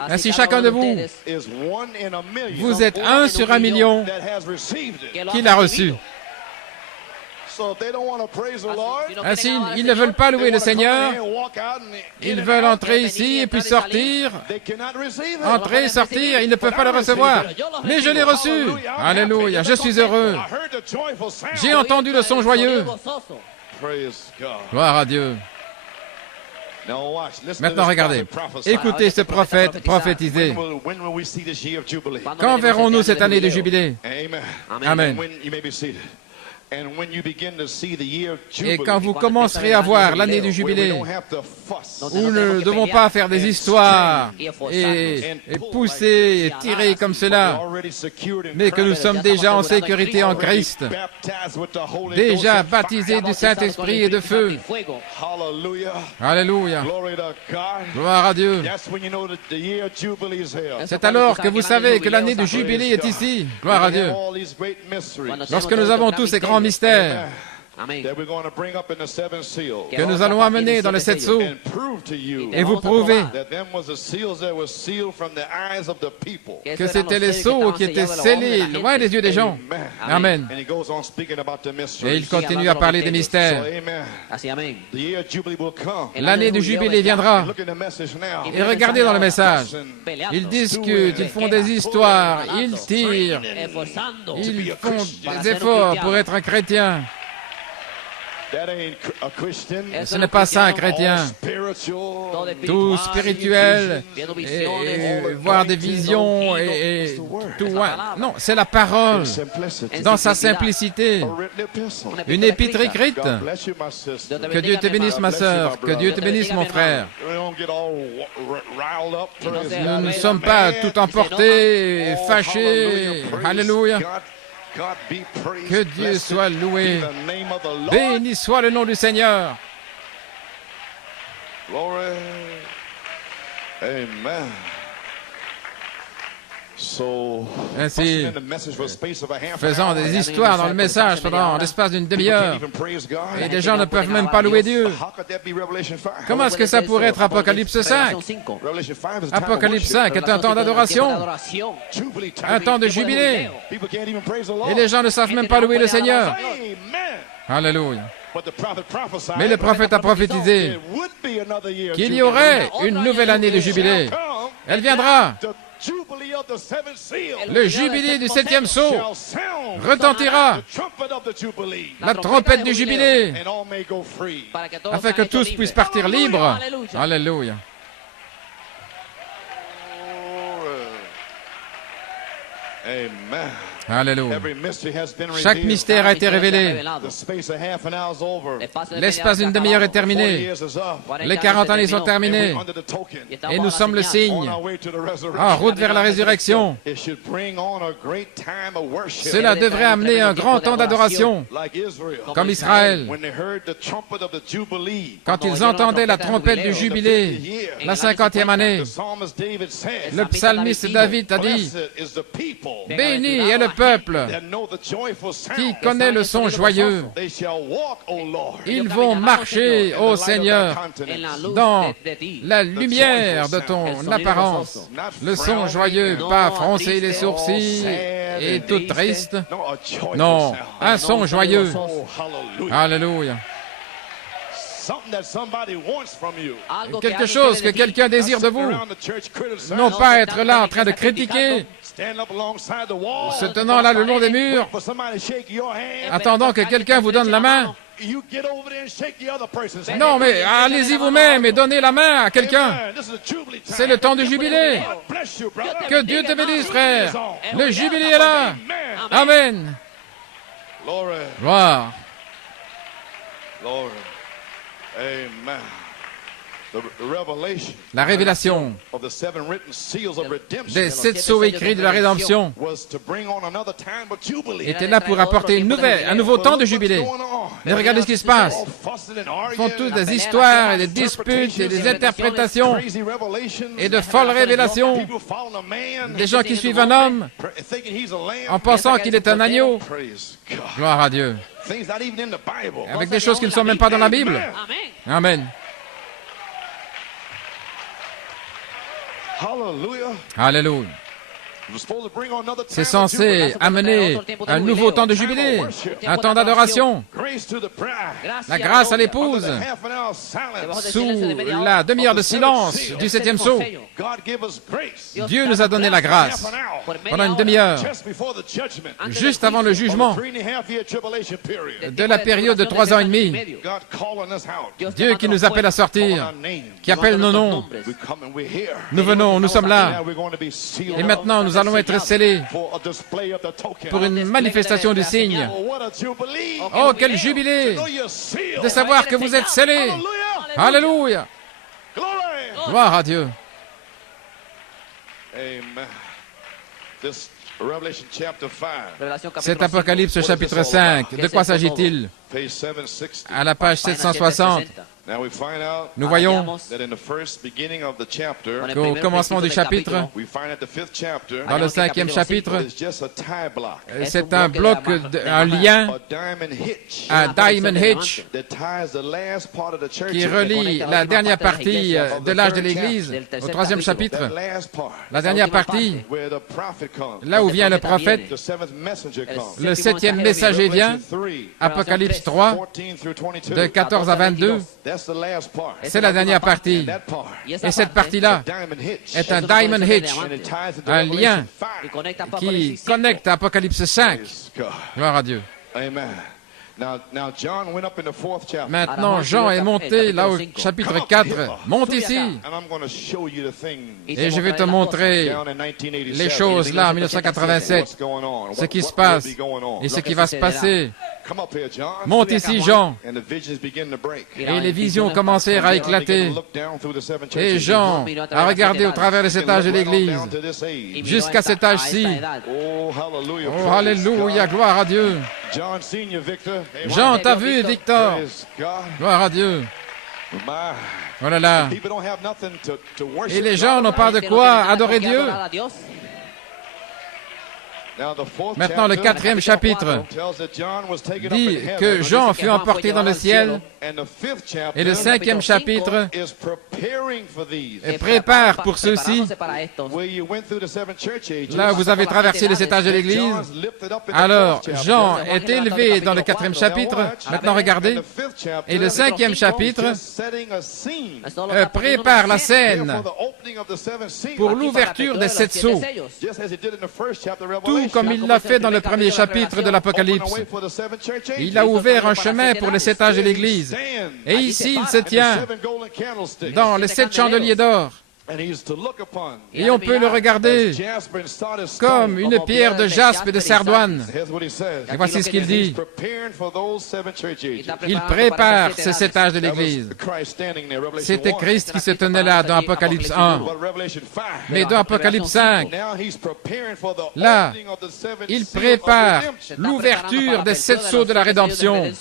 Ainsi, chacun de vous, vous êtes 1 sur 1 million qui l'a reçu. Ainsi, ils ne veulent pas louer le Seigneur. Ils veulent entrer ici et puis sortir. Entrer, sortir, ils ne peuvent pas le recevoir. Mais je l'ai reçu. Alléluia, je suis heureux. J'ai entendu le son joyeux. Gloire à Dieu. Maintenant, regardez. Écoutez ce prophète prophétiser. Quand verrons-nous cette année de jubilé? Amen. Et quand vous commencerez à voir l'année du jubilé, où nous ne devons pas faire des histoires et pousser et tirer comme cela, mais que nous sommes déjà en sécurité en Christ, déjà baptisés du Saint-Esprit et de feu. Alléluia. Gloire à Dieu. C'est alors que vous savez que l'année du jubilé est ici. Gloire à Dieu. Lorsque nous avons tous ces grands mystères que nous allons amener dans les 7 sceaux et vous prouver que c'était les sceaux qui étaient scellés loin des yeux des gens. Amen. Et il continue à parler des mystères. L'année du jubilé viendra. Et regardez dans le message. Ils discutent, ils font des histoires, ils tirent, ils font des efforts pour être un chrétien. Ce n'est pas ça un chrétien. Tout spirituel, et voir des visions et tout. Non, c'est la parole dans sa simplicité. Une épître écrite. Que Dieu te bénisse, ma sœur. Que Dieu te bénisse, mon frère. Nous ne sommes pas tout emportés, fâchés. Alléluia. Que Dieu soit loué. Béni soit le nom du Seigneur. Amen. Ainsi, faisant des histoires dans le message pendant l'espace d'une demi-heure, et des gens ne peuvent même pas louer Dieu. Comment est-ce que ça pourrait être Apocalypse 5? Apocalypse 5 est un temps d'adoration, un temps de jubilé, et les gens ne savent même pas louer le Seigneur. Alléluia. Mais le prophète a prophétisé qu'il y aurait une nouvelle année de jubilé. Elle viendra. Le jubilé du septième sceau retentira, la trompette du jubilé, afin que tous puissent partir libres. Alléluia. Amen. Alléluia. Chaque mystère a été révélé. L'espace d'une demi-heure est terminé. Les 40 années sont terminées. Et nous sommes le signe. En route vers la résurrection. Cela devrait amener un grand temps d'adoration. Comme Israël. Quand ils entendaient la trompette du jubilé, la 50e année, le psalmiste David a dit, « Béni est le peuple qui connaît le son joyeux. Ils vont marcher, ô Seigneur, dans la lumière de ton apparence. Le son joyeux, pas froncer les sourcils et tout triste. Non, un son joyeux. Alléluia. Quelque chose que quelqu'un désire de vous. Non pas être là en train de critiquer, se tenant là le long des murs, attendant que quelqu'un vous donne la main. Non, mais allez-y vous-même et donnez la main à quelqu'un. C'est le temps du jubilé. Que Dieu te bénisse, frère. Le jubilé est là. Amen. Gloire. Amen. La révélation des 7 sceaux écrits de la rédemption était là pour apporter un nouveau temps de jubilé. Mais regardez ce qui se passe. Ils font tous des histoires et des disputes et des interprétations et de folles révélations. Des gens qui suivent un homme en pensant qu'il est un agneau. Gloire à Dieu. Avec des choses qui ne sont même pas dans la Bible. Amen. Alléluia. C'est censé amener un nouveau temps de jubilé, un temps d'adoration. La grâce à l'épouse, sous la demi-heure de silence du 7e sceau. Dieu nous a donné la grâce pendant une demi-heure, juste avant le jugement de la période de 3 ans et demi. Dieu qui nous appelle à sortir, qui appelle nos noms. Nous venons, nous sommes là. Et maintenant, nous allons être scellés pour une manifestation du signe. Oh, quel jubilé de savoir que vous êtes scellés. Alléluia. Gloire à Dieu. C'est Apocalypse chapitre 5. De quoi s'agit-il? À la page 760. Nous voyons qu'au commencement du chapitre, dans le 5e chapitre, c'est un bloc, un lien, un diamond hitch, qui relie la dernière partie de l'âge de l'Église au 3e chapitre. La dernière partie, là où vient le prophète, le 7e messager vient, Apocalypse 3, de 14 à 22. C'est la dernière partie. Et cette partie-là est un diamond hitch, un lien qui connecte à Apocalypse 5. Gloire à Dieu. Maintenant, Jean est monté là au chapitre 4. Monte ici. Et je vais te montrer les choses là en 1987, ce qui se passe et ce qui va se passer. Monte ici, Jean. Et les visions commencèrent à éclater. Et Jean a regardé au travers de cet âge de l'Église jusqu'à cet âge-ci. Oh, alléluia, gloire à Dieu. Jean, t'as vu, Victor? Gloire à Dieu. Oh là là. Et les gens n'ont pas de quoi adorer Dieu. Maintenant, le 4e chapitre dit que Jean fut emporté dans le ciel, et le 5e chapitre prépare pour ceux-ci. Là, vous avez traversé les 7 âges de l'Église. Alors, Jean est élevé dans le 4e chapitre. Maintenant, regardez. Et le 5e chapitre prépare la scène pour l'ouverture des 7 sceaux. Tout comme il l'a fait dans le 1er chapitre de l'Apocalypse. Il a ouvert un chemin pour les 7 âges de l'Église. Et ici, il se tient dans les 7 chandeliers d'or. Et on peut le regarder comme une pierre de jaspe et de sardoine. Et voici ce qu'il dit. Il prépare ces 7 âges de l'Église. C'était Christ qui se tenait là dans Apocalypse 1. Mais dans Apocalypse 5, là, il prépare l'ouverture des 7 sceaux de la rédemption.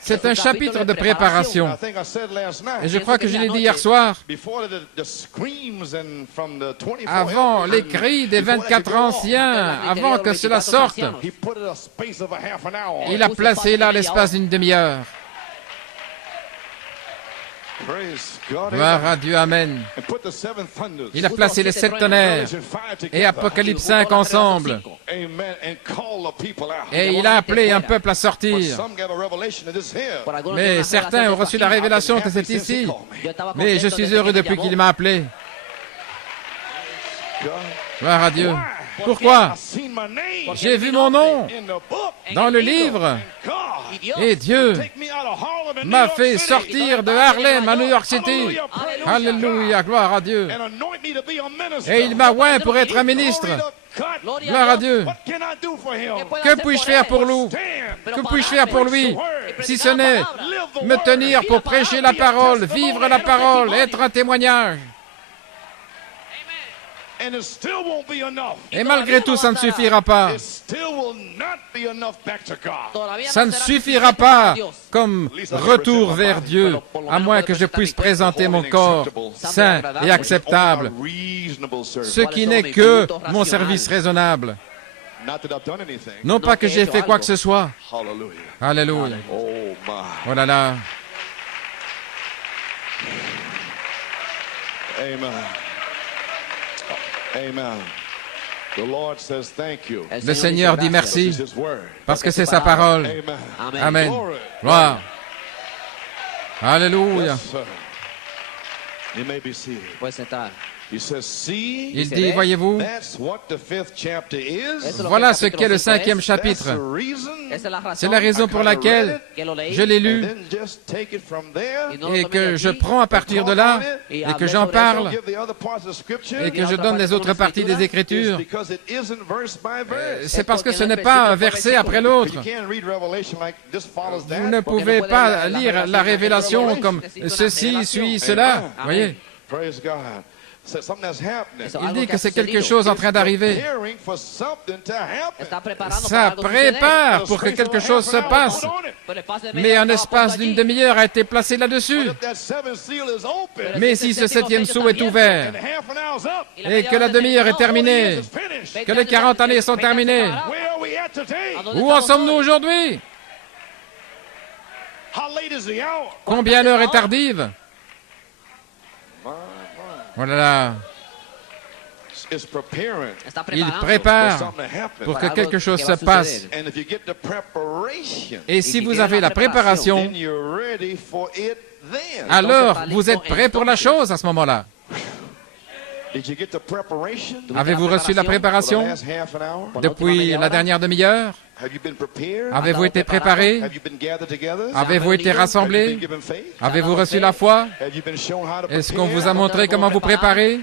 C'est un chapitre de préparation. Et je crois que je l'ai dit hier soir. Avant les cris des 24 anciens, avant que cela sorte, il a placé là l'espace d'une demi-heure. Gloire à Dieu, Amen. Il a placé les 7 tonnerres et Apocalypse 5 ensemble. Et il a appelé un peuple à sortir. Mais certains ont reçu la révélation que c'est ici. Mais je suis heureux depuis qu'il m'a appelé. Gloire à Dieu. Pourquoi? J'ai vu mon nom dans le livre et Dieu m'a fait sortir de Harlem à New York City. Alléluia, gloire à Dieu. Et il m'a oint pour être un ministre. Gloire à Dieu. Que puis-je faire pour lui? Que puis-je faire pour lui? Si ce n'est me tenir pour prêcher la parole, vivre la parole, être un témoignage. Et malgré tout, ça ne suffira pas. Ça ne suffira pas comme retour vers Dieu, à moins que je puisse présenter mon corps saint et acceptable, ce qui n'est que mon service raisonnable. Non pas que j'ai fait quoi que ce soit. Alléluia. Oh là là. Amen. Amen. Le Seigneur dit merci parce que c'est sa parole. Amen. Gloire. Alléluia. Il dit, voyez-vous, voilà ce qu'est le 5e chapitre. C'est la raison pour laquelle je l'ai lu et que je prends à partir de là et que j'en parle et que je donne les autres parties des Écritures. C'est parce que ce n'est pas un verset après l'autre. Vous ne pouvez pas lire la révélation comme ceci suit cela. Voyez? Il dit que c'est quelque chose en train d'arriver. Ça prépare pour que quelque chose se passe. Mais un espace d'une demi-heure a été placé là-dessus. Mais si ce 7e sceau est ouvert et que la demi-heure est terminée, que les 40 années sont terminées, où en sommes-nous aujourd'hui? Combien l'heure est tardive? Voilà. Il prépare pour que quelque chose se passe. Et si vous avez la préparation, alors vous êtes prêt pour la chose à ce moment-là. Avez-vous reçu la préparation depuis la dernière demi-heure? Avez-vous été préparés? Avez-vous été rassemblés? Avez-vous reçu la foi? Est-ce qu'on vous a montré comment vous préparer?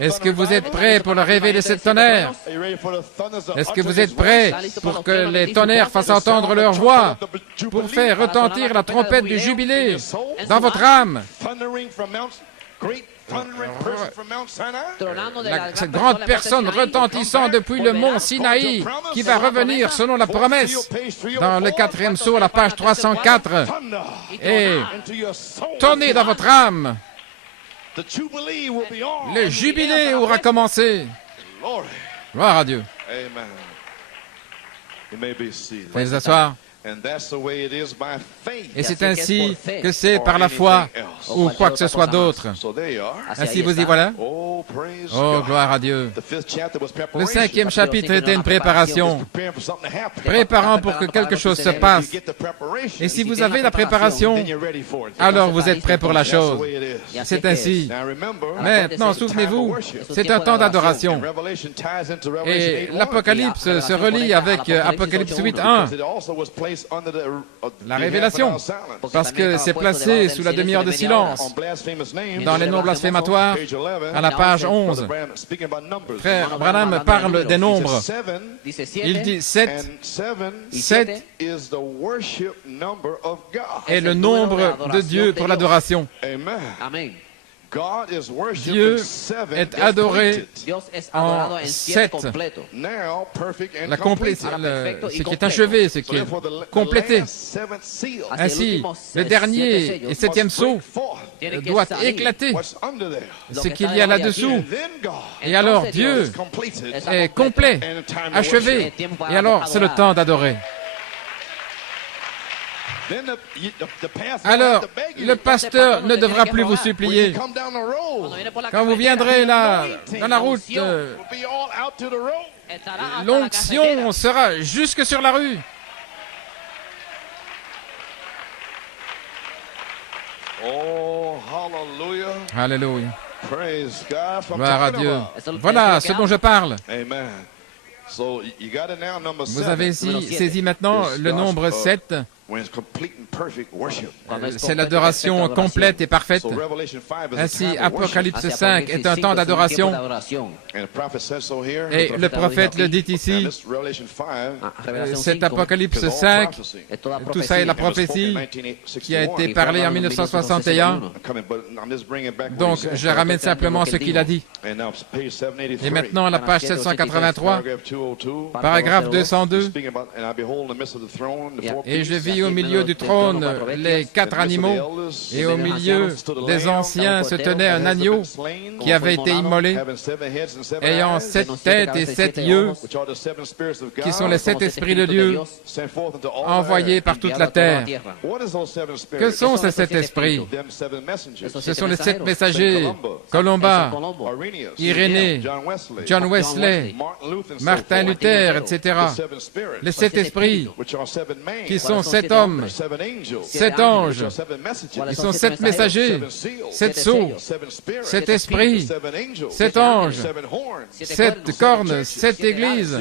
Est-ce que vous êtes prêts pour le réveil de cette tonnerre? Est-ce que vous êtes prêts pour que les tonnerres fassent entendre leur voix, pour faire retentir la trompette du jubilé dans votre âme? Cette grande personne retentissant depuis le mont Sinaï qui va revenir selon la promesse dans le 4e sceau à la page 304 et tonner dans votre âme. Le jubilé aura commencé. Gloire à Dieu. Veuillez vous asseoir. Et c'est ainsi que c'est par la foi ou quoi que ce soit d'autre. Ainsi vous y voilà. Oh, gloire à Dieu. Le 5e chapitre était une préparation, préparant pour que quelque chose se passe. Et si vous avez la préparation, alors vous êtes prêt pour la chose. C'est ainsi. Maintenant, souvenez-vous, c'est un temps d'adoration. Et l'Apocalypse se relie avec Apocalypse 8.1. La révélation, parce que c'est placé sous la demi-heure de silence dans les noms blasphématoires à la page 11. Frère Branham parle des nombres. Il dit 7. 7 est le nombre de Dieu pour l'adoration. Dieu est adoré en 7. Ce qui est achevé, ce qui est complété. Ainsi, le dernier et 7e sceau doit éclater ce qu'il y a là-dessous. Et alors Dieu est complet, achevé. Et alors c'est le temps d'adorer. Alors, le pasteur ne devra plus vous supplier. Quand vous viendrez là, dans la route, l'onction sera jusque sur la rue. Oh, hallelujah. Alléluia. Gloire à Dieu. Voilà ce dont je parle. Vous avez saisi maintenant le nombre 7. C'est l'adoration complète et parfaite. Ainsi, Apocalypse 5 est un temps d'adoration. Et le prophète le dit ici. Cet Apocalypse 5, tout ça est la prophétie qui a été parlée en 1961. Donc, je ramène simplement ce qu'il a dit. Et maintenant, à la page 783, paragraphe 202. Et je vis au milieu du trône les 4 animaux, et au milieu des anciens se tenait un agneau qui avait été immolé, ayant 7 têtes et 7 yeux, qui sont les 7 esprits de Dieu, envoyés par toute la terre. Que sont ces 7 esprits? Ce sont les 7 messagers, Columba, Irénée, John Wesley, Martin Luther, etc. Les 7 esprits, qui sont 7 hommes, 7 anges, ils sont 7 messagers, 7 sceaux, 7 esprits, 7 anges, 7 cornes, 7 églises.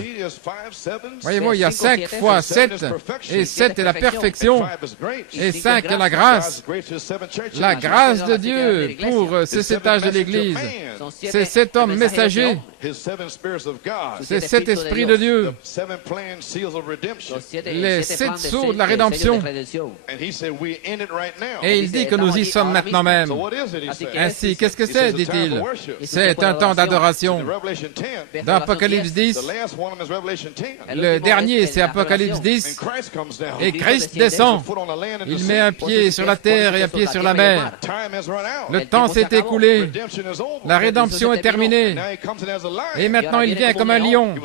Voyez-vous, il y a 5 fois 7, et 7 est la perfection, et 5 est la grâce. La grâce de Dieu pour ces 7 âges de l'Église, ces 7 hommes messagers, ces 7 esprits de Dieu, les 7 sceaux de la rédemption. Et il dit que nous y sommes maintenant même. Ainsi, qu'est-ce que c'est, dit-il? C'est un temps d'adoration. Dans Apocalypse 10, le dernier, c'est Apocalypse 10, et Christ descend. Il met un pied sur la terre et un pied sur la mer. Le temps s'est écoulé. La rédemption est terminée. Et maintenant, il vient comme un lion.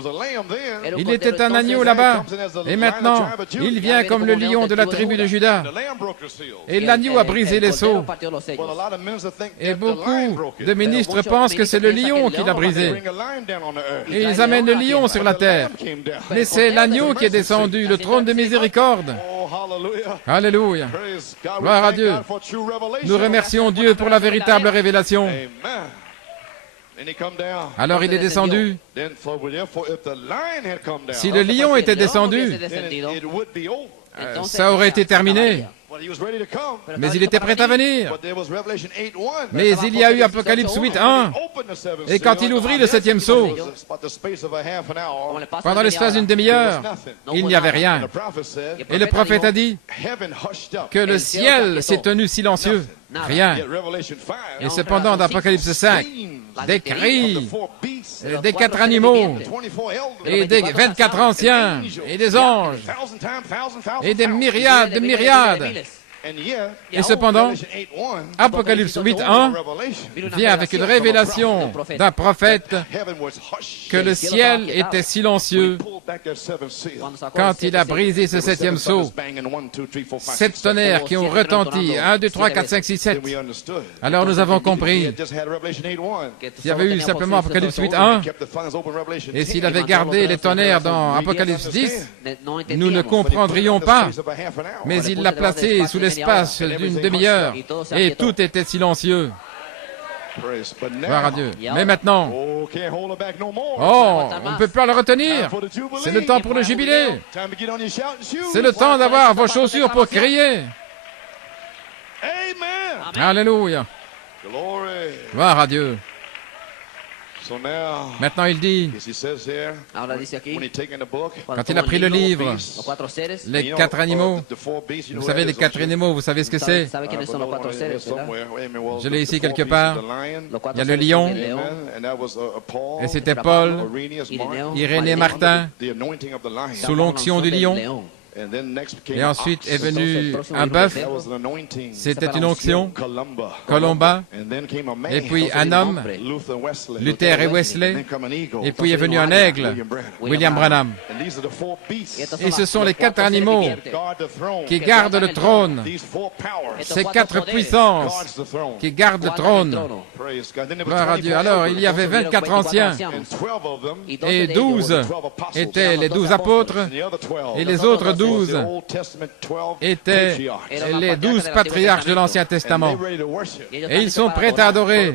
Il était un agneau là-bas. Et maintenant, il vient comme le lion de la tribu de Juda. Et l'agneau a brisé les sceaux. Et beaucoup de ministres pensent que c'est le lion qui l'a brisé. Et ils amènent le lion sur la terre. Mais c'est l'agneau qui est descendu, le trône de miséricorde. Alléluia. Gloire à Dieu. Nous remercions Dieu pour la véritable révélation. Alors il est descendu. Si le lion était descendu, ça aurait été terminé. Mais il était prêt à venir. Mais il y a eu Apocalypse 8:1. Et quand il ouvrit le septième sceau, pendant l'espace d'une demi-heure, il n'y avait rien. Et le prophète a dit que le ciel s'est tenu silencieux. Rien. Et cependant, dans Apocalypse 5, des cris, des 4 animaux, et des 24 anciens, et des anges, et des myriades de myriades. Et cependant, Apocalypse 8:1 vient avec une révélation d'un prophète que le ciel était silencieux quand il a brisé ce septième sceau. 7 tonnerres qui ont retenti, 1, 2, 3, 4, 5, 6, 7. Alors nous avons compris. S'il y avait eu simplement Apocalypse 8:1, et s'il avait gardé les tonnerres dans Apocalypse 10, nous ne comprendrions pas. Mais il l'a placé sous l'espace d'une demi-heure, et tout était silencieux. Gloire à Dieu. Mais maintenant, on ne peut pas le retenir. C'est le temps pour le jubilé. C'est le temps d'avoir vos chaussures pour crier. Alléluia. Gloire à Dieu. Maintenant, il dit, quand il a pris le livre, les 4 animaux, vous savez, les 4 animaux, vous savez ce que c'est? Je l'ai ici quelque part. Il y a le lion, et c'était Paul, Irénée, Martin, sous l'onction du lion. Et ensuite est venu un bœuf, c'était une onction, Columba, et puis un homme, Luther et Wesley, et puis est venu un aigle, William Branham. Et ce sont les 4 animaux qui gardent le trône, ces 4 puissances qui gardent le trône. Gloire à Dieu. Alors il y avait 24 anciens, et 12 étaient les 12 apôtres, et les autres 12 étaient les 12 patriarches de l'Ancien Testament. Et ils sont prêts à adorer.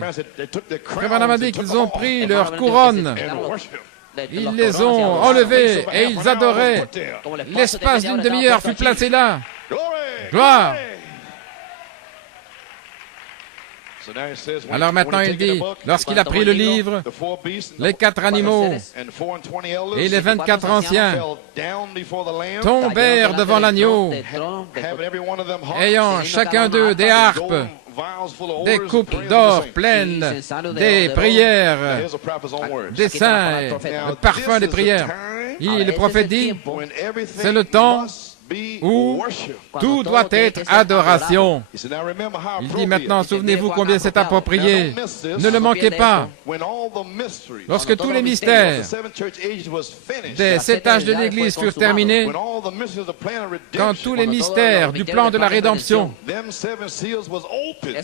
Frère Branham a dit qu'ils ont pris leurs couronnes, ils les ont enlevées et ils adoraient. L'espace d'une demi-heure fut placé là. Gloire! Alors maintenant il dit, lorsqu'il a pris le livre, les 4 animaux et les 24 anciens tombèrent devant l'agneau, ayant chacun d'eux des harpes, des coupes d'or pleines, des prières, des saints, le parfum des prières. Et le prophète dit, c'est le temps où tout doit être adoration. Il dit maintenant, souvenez-vous combien c'est approprié. Ne le manquez pas. Lorsque tous les mystères des 7 âges de l'Église furent terminés, quand tous les mystères du plan de la rédemption,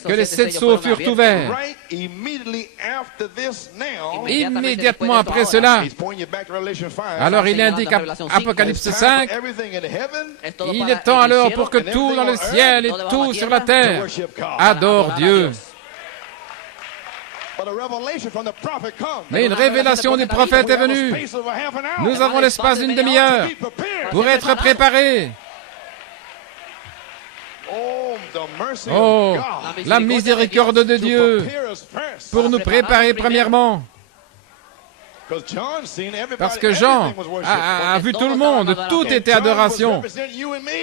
que les 7 sceaux furent ouverts, immédiatement après cela, alors il indique Apocalypse 5, il est temps alors pour que tout dans le ciel et tout sur la terre adore Dieu. Mais une révélation du prophète est venue. Nous avons l'espace d'une demi-heure pour être préparés. Oh, la miséricorde de Dieu pour nous préparer premièrement. Parce que Jean a vu tout le monde, tout était adoration.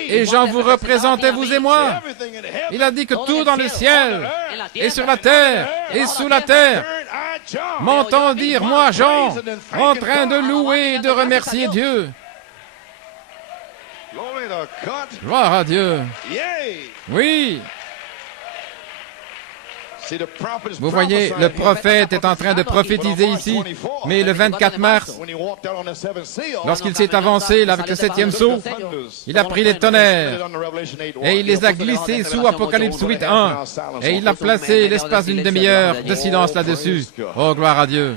Et Jean vous représentait, vous et moi. Il a dit que tout dans le ciel, et sur la terre, et sous la terre, m'entend dire, moi Jean, en train de louer et de remercier Dieu. Gloire à Dieu. Oui. Vous voyez, le prophète est en train de prophétiser ici, mais le 24 mars, lorsqu'il s'est avancé là, avec le 7e sceau, il a pris les tonnerres et il les a glissés sous Apocalypse 8:1 et il a placé l'espace d'une demi-heure de silence là-dessus. Oh, gloire à Dieu!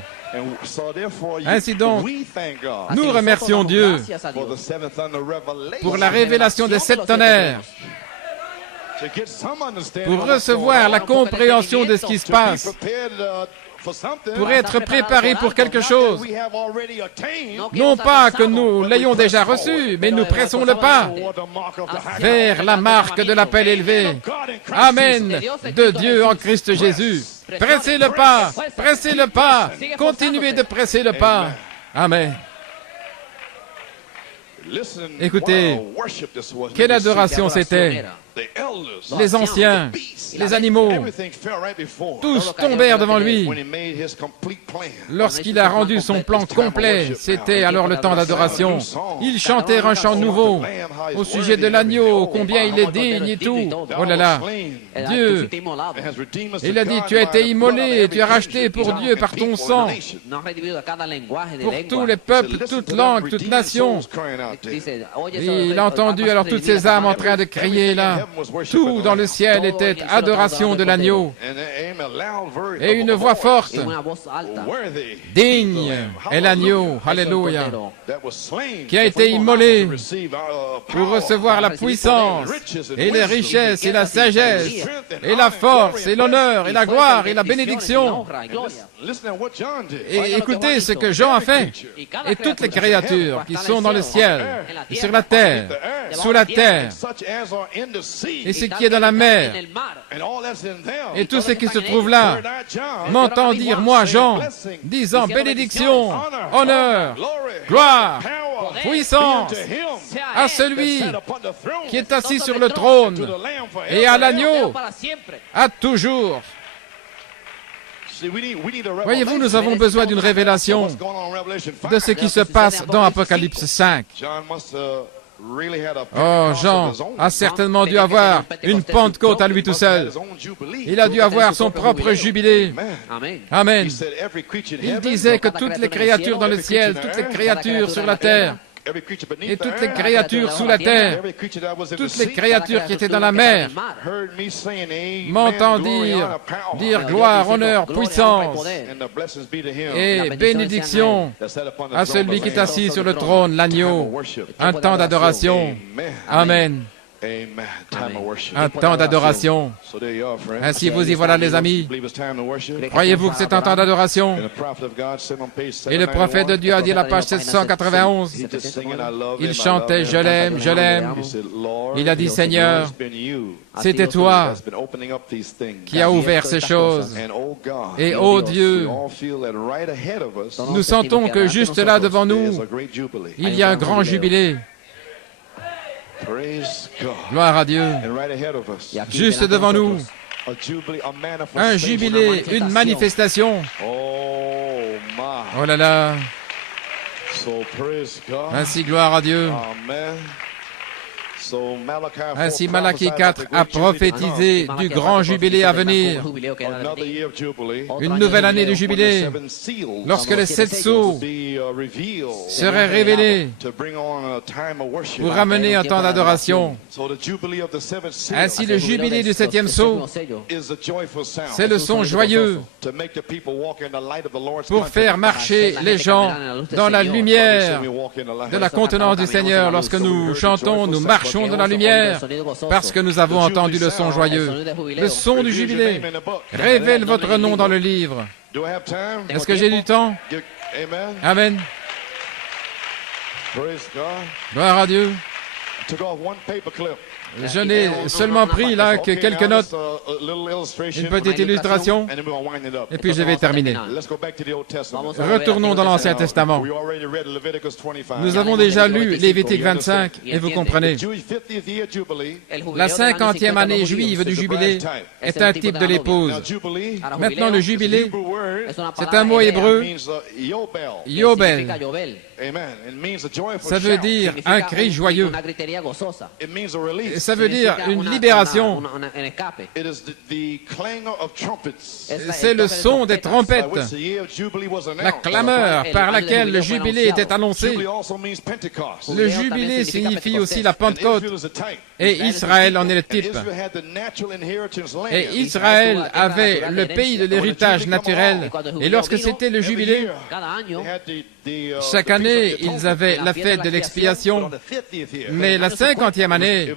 Ainsi donc, nous remercions Dieu pour la révélation des 7 tonnerres, pour recevoir la compréhension de ce qui se passe. pour être préparés pour quelque chose. Non pas que nous l'ayons déjà reçu, mais nous pressons le pas vers la marque de l'appel élevé. Amen, de Dieu en Christ Jésus. Pressez le pas, continuez de presser le pas. Amen. Écoutez, quelle adoration c'était! Les anciens, les animaux, tous tombèrent devant lui. Lorsqu'il a rendu son plan complet, c'était alors le temps d'adoration. Ils chantèrent un chant nouveau au sujet de l'agneau, combien il est digne et tout. Oh là là, Dieu, il a dit, tu as été immolé, tu as racheté pour Dieu par ton sang, pour tous les peuples, toutes langues, toutes nations. Et il a entendu alors toutes ces âmes en train de crier là. Tout dans le ciel était adoration de l'agneau. Et une voix forte. Digne est l'agneau, alléluia, qui a été immolé pour recevoir la puissance et les richesses et la sagesse et la force et l'honneur et la gloire et la bénédiction. Et écoutez ce que Jean a fait. Et toutes les créatures qui sont dans le ciel, et sur la terre, sous la terre, et ce qui est dans la mer, et tout ce qui se trouve là, m'entend dire, moi, Jean, disant bénédiction, honneur, gloire, puissance à celui qui est assis sur le trône et à l'agneau, à toujours. Voyez-vous, nous avons besoin d'une révélation de ce qui se passe dans Apocalypse 5. Oh, Jean a certainement dû avoir une Pentecôte à lui tout seul. Il a dû avoir son propre jubilé. Amen. Il disait que toutes les créatures dans le ciel, toutes les créatures sur la terre, et toutes les créatures sous la terre, toutes les créatures qui étaient dans la mer, m'entendent dire gloire, honneur, puissance et bénédiction à celui qui est assis sur le trône, l'agneau. Un temps d'adoration. Amen. Un temps d'adoration. Ainsi, vous y voilà, les amis. Croyez-vous que c'est un temps d'adoration? Et le prophète de Dieu a dit à la page 791, il chantait « Je l'aime, je l'aime ». Il a dit « Seigneur, c'était toi qui as ouvert ces choses. Et ô Dieu, nous sentons que juste là devant nous, il y a un grand jubilé. Gloire à Dieu. Juste devant nous, un jubilé, une manifestation. Oh là là. Ainsi, gloire à Dieu. Ainsi, Malachie 4 a prophétisé du grand jubilé à venir, une nouvelle année de jubilé, lorsque les 7 sceaux seraient révélés pour ramener un temps d'adoration. Ainsi, le jubilé du 7e sceau, c'est le son joyeux pour faire marcher les gens dans la lumière de la contenance du Seigneur. Lorsque nous chantons, nous marchons dans la lumière, parce que nous avons entendu le son joyeux. Le son du jubilé révèle votre nom dans le livre. Est-ce que j'ai du temps? Amen. Gloire à Dieu. Je n'ai seulement pris là que quelques notes, une petite illustration, et puis je vais terminer. Retournons dans l'Ancien Testament. Nous avons déjà lu Lévitique 25, et vous comprenez. La 50e année juive du jubilé est un type de l'épouse. Maintenant, le jubilé, c'est un mot hébreu, Yobel. Ça veut dire un cri joyeux. Ça veut dire une libération. C'est le son des trompettes, la clameur par laquelle le jubilé était annoncé. Le jubilé signifie aussi la Pentecôte, et Israël en est le type. Et Israël avait le pays de l'héritage naturel, et lorsque c'était le jubilé, chaque année, ils avaient la fête de l'expiation, mais la 50e année.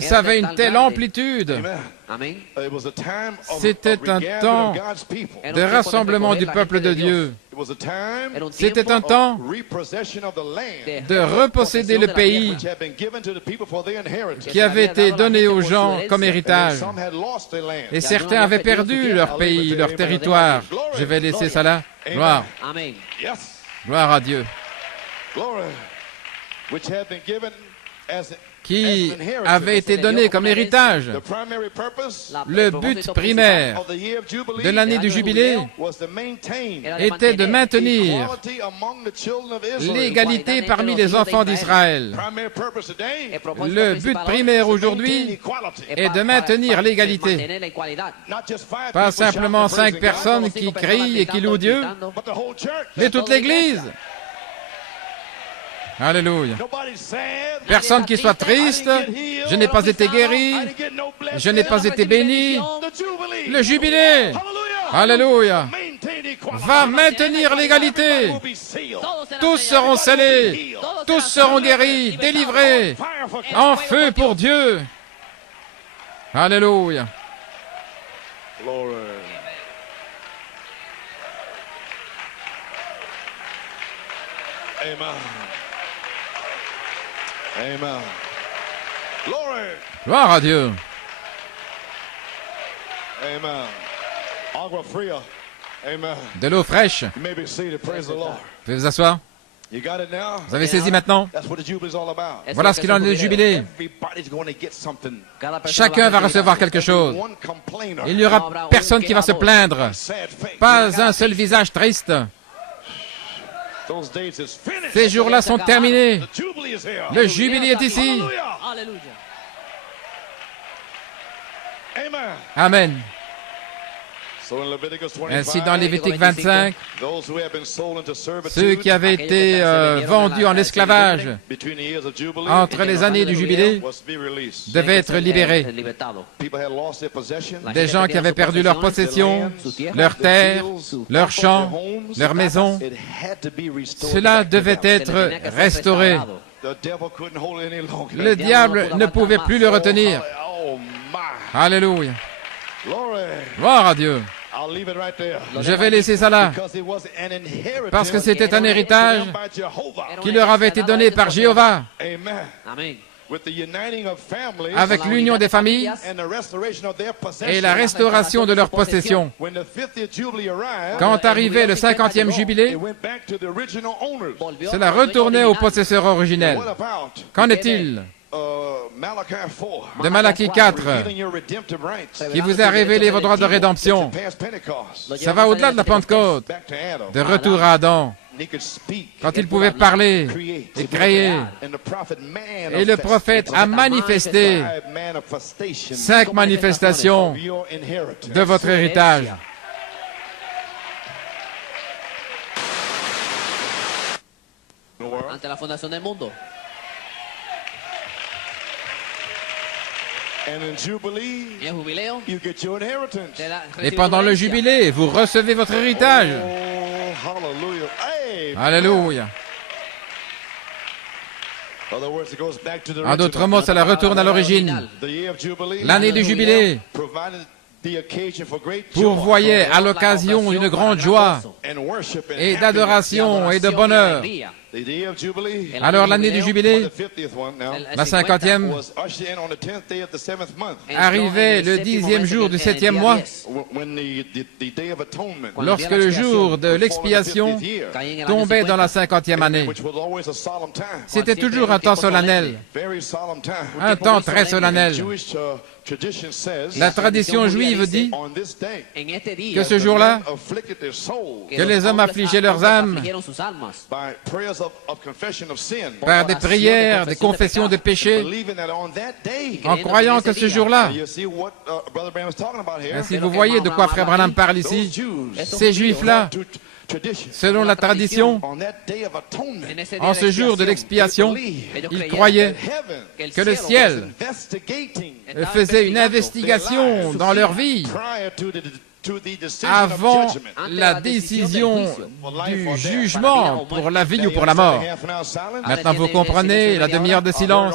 Ça avait une telle amplitude. C'était un temps de rassemblement du peuple de Dieu. C'était un temps de reposséder le pays qui avait été donné aux gens comme héritage. Et certains avaient perdu leur pays, leur territoire. Je vais laisser ça là. Gloire. Gloire à Dieu. Qui avait été donné comme héritage. Le but primaire de l'année du jubilé était de maintenir l'égalité parmi les enfants d'Israël. Le but primaire aujourd'hui est de maintenir l'égalité. Pas simplement 5 personnes qui crient et qui louent Dieu, mais toute l'Église. Alléluia. Personne qui soit triste, je n'ai pas été guéri, je n'ai pas été béni. Le jubilé, alléluia, va maintenir l'égalité. Tous seront scellés, tous seront guéris, délivrés, en feu pour Dieu. Alléluia. Amen. Amen. Gloire à Dieu. Amen. Agua fria. Amen. De l'eau fraîche. You may be seated. Praise the Lord. Vous pouvez vous asseoir. You got it now? Vous avez saisi maintenant? That's what the jubilee is all about. Voilà ce qu'il en est du jubilé. Everybody's going to get something. Chacun va recevoir quelque chose. Il n'y aura personne qui va se plaindre. Pas un seul visage triste. Ces jours-là sont terminés. Le jubilé est ici. Amen. Ainsi, dans Lévitique 25, ceux qui avaient été vendus en esclavage entre les années du jubilé devaient être libérés. Des gens qui avaient perdu leurs possessions, leurs terres, leurs champs, leurs maisons, cela devait être restauré. Le diable ne pouvait plus le retenir. Alléluia. Gloire à Dieu. Je vais laisser ça là, parce que c'était un héritage qui leur avait été donné par Jéhovah, avec l'union des familles et la restauration de leurs possessions. Quand arrivait le 50e jubilé, cela retournait aux possesseurs originels. Qu'en est-il de Malachie 4, qui vous a révélé vos droits de rédemption? Ça va au-delà de la Pentecôte, de retour à Adam, quand il pouvait parler et créer. Et le prophète a manifesté 5 manifestations de votre héritage. Ante la fondación del mundo. Et pendant le jubilé, vous recevez votre héritage. Alléluia. En d'autres mots, cela retourne à l'origine. L'année du jubilé pourvoyait à l'occasion d'une grande joie et d'adoration et de bonheur. Alors l'année du jubilé, la 50e, arrivait le 10e jour du 7e mois, lorsque le jour de l'expiation tombait dans la 50e année. C'était toujours un temps solennel, un temps très solennel. La tradition juive dit que ce jour-là, que les hommes affligeaient leurs âmes par des prières, des confessions de péché, en croyant que ce jour-là, ainsi vous voyez de quoi Frère Branham parle ici, ces Juifs-là, selon la tradition, en ce jour de l'expiation, ils croyaient que le ciel faisait une investigation dans leur vie avant la décision du jugement pour la vie ou pour la mort. Maintenant, vous comprenez la demi-heure de silence.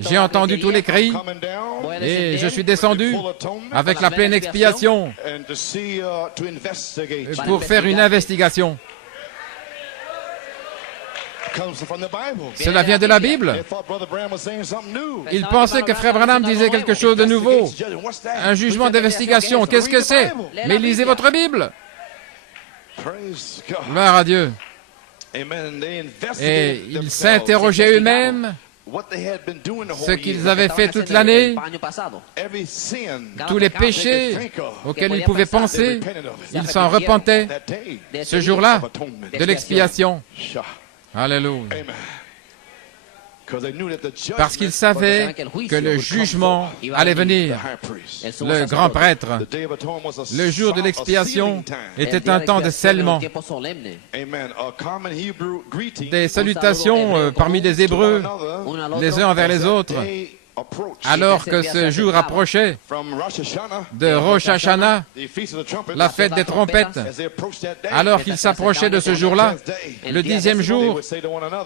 J'ai entendu tous les cris et je suis descendu avec la pleine expiation pour faire une investigation. Cela vient de la Bible. Il pensait que Frère Branham disait quelque chose de nouveau. Un jugement d'investigation, qu'est-ce que c'est? Mais lisez votre Bible. Gloire à Dieu. Et ils s'interrogeaient eux-mêmes ce qu'ils avaient fait toute l'année, tous les péchés auxquels ils pouvaient penser, ils s'en repentaient ce jour-là de l'expiation. Alléluia. Parce qu'ils savaient que le jugement allait venir. Le grand prêtre, le jour de l'expiation, était un temps de scellement. Des salutations parmi les Hébreux, les uns envers les autres, alors que ce jour approchait de Rosh Hashanah, la fête des trompettes. Alors qu'ils s'approchaient de ce jour-là, le 10e jour,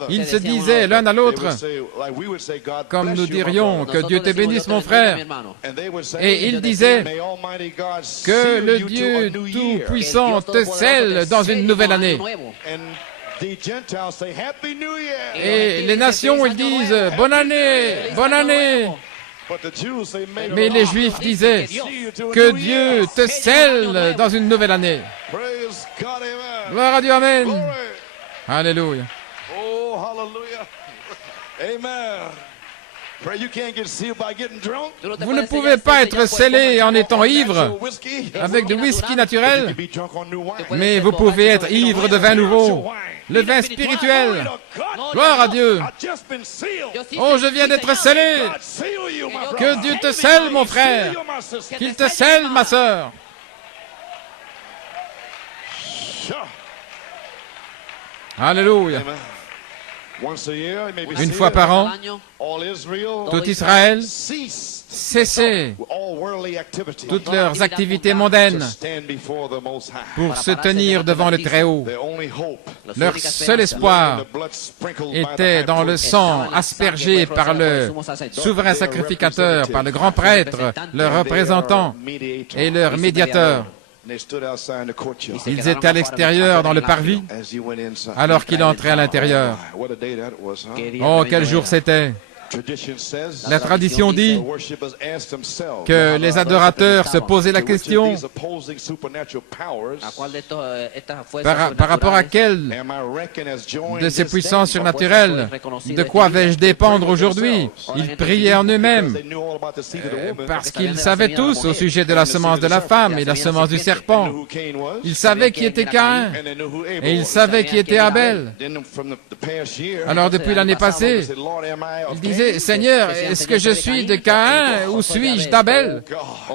ils se disaient l'un à l'autre, comme nous dirions, que Dieu te bénisse mon frère. Et ils disaient que le Dieu Tout-Puissant te scelle dans une nouvelle année. Et les nations, ils disent « Bonne année, bonne année !» Mais les Juifs disaient « Que Dieu te scelle dans une nouvelle année !» Gloire à Dieu, Amen. Alléluia. Oh, hallelujah. Amen. Vous ne pouvez pas être scellé en étant ivre avec du whisky naturel, mais vous pouvez être ivre de vin nouveau, le vin spirituel. Gloire à Dieu. Oh, je viens d'être scellé. Que Dieu te scelle, mon frère. Qu'il te scelle, ma sœur. Alléluia. Une fois par an, tout Israël cessait toutes leurs activités mondaines pour se tenir devant le Très-Haut. Leur seul espoir était dans le sang aspergé par le souverain sacrificateur, par le grand prêtre, leur représentant et leur médiateur. Ils étaient à l'extérieur dans le parvis alors qu'il entrait à l'intérieur. Oh, quel jour c'était! La tradition dit que les adorateurs se posaient la question par rapport à quelle de ces puissances surnaturelles, de quoi vais-je dépendre aujourd'hui? Ils priaient en eux-mêmes parce qu'ils savaient tous au sujet de la semence de la femme et la semence du serpent. Ils savaient qui était Caïn et ils savaient qui était Abel. Alors depuis l'année passée, ils disaient, Seigneur, est-ce que je suis de Caïn ou suis-je d'Abel?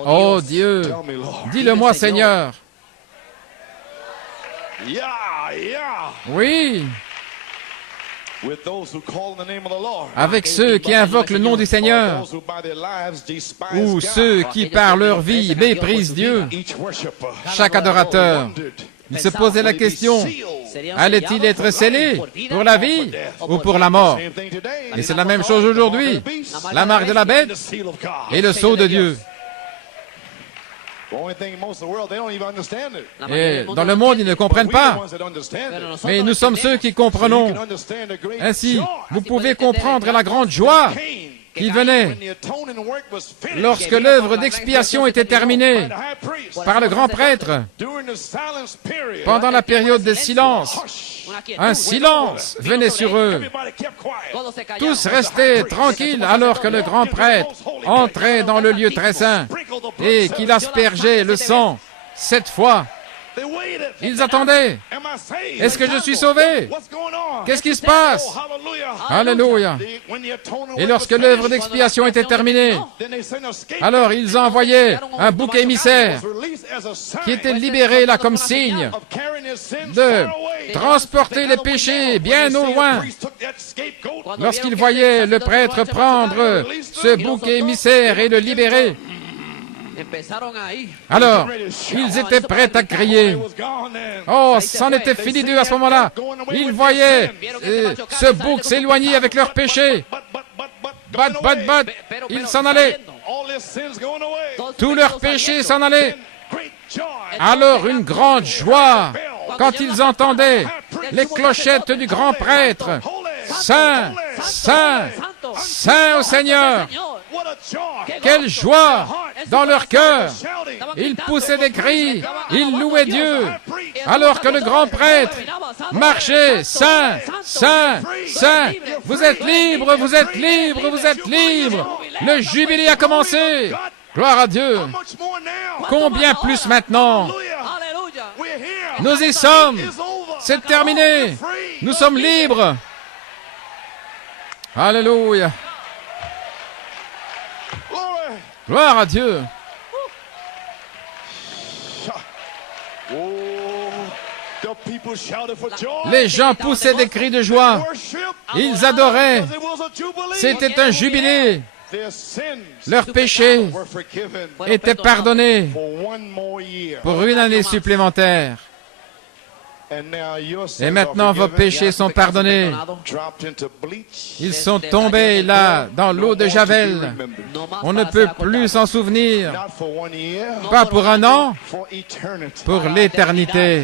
Oh Dieu, dis-le-moi, Seigneur. Oui. Avec ceux qui invoquent le nom du Seigneur, ou ceux qui par leur vie méprisent Dieu, chaque adorateur, il se posait la question, allait-il être scellé pour la vie ou pour la mort? Et c'est la même chose aujourd'hui, la marque de la bête et le sceau de Dieu. Et dans le monde, ils ne comprennent pas. Mais nous sommes ceux qui comprenons. Ainsi, vous pouvez comprendre la grande joie qui venait lorsque l'œuvre d'expiation était terminée par le grand prêtre. Pendant la période de silence, un silence venait sur eux. Tous restaient tranquilles alors que le grand prêtre entrait dans le lieu très saint et qu'il aspergeait le sang 7 fois. Ils attendaient. Est-ce que je suis sauvé? Qu'est-ce qui se passe? Alléluia. Et lorsque l'œuvre d'expiation était terminée, alors ils envoyaient un bouc émissaire qui était libéré là comme signe de transporter les péchés bien au loin. Lorsqu'ils voyaient le prêtre prendre ce bouc émissaire et le libérer, Alors, ils étaient prêts à crier. Oh, c'en était fini d'eux à ce moment-là. Ils voyaient ce bouc s'éloigner avec leurs péchés. Bat, ils s'en allaient. Tous leurs péchés s'en allaient. Alors une grande joie quand ils entendaient les clochettes du grand prêtre. Saint, Saint, Saint au Seigneur. Quelle joie dans leur cœur. Ils poussaient des cris, ils louaient Dieu, alors que le grand prêtre marchait. Saint, Saint, Saint. Vous êtes libres, vous êtes libres, vous êtes libres. Le jubilé a commencé. Gloire à Dieu. Combien plus maintenant? Nous y sommes. C'est terminé. Nous sommes libres. Alléluia. Gloire à Dieu. Les gens poussaient des cris de joie. Ils adoraient. C'était un jubilé. Leurs péchés étaient pardonnés pour une année supplémentaire. Et maintenant, vos péchés sont pardonnés. Ils sont tombés là, dans l'eau de Javel. On ne peut plus s'en souvenir. Pas pour un an, pour l'éternité.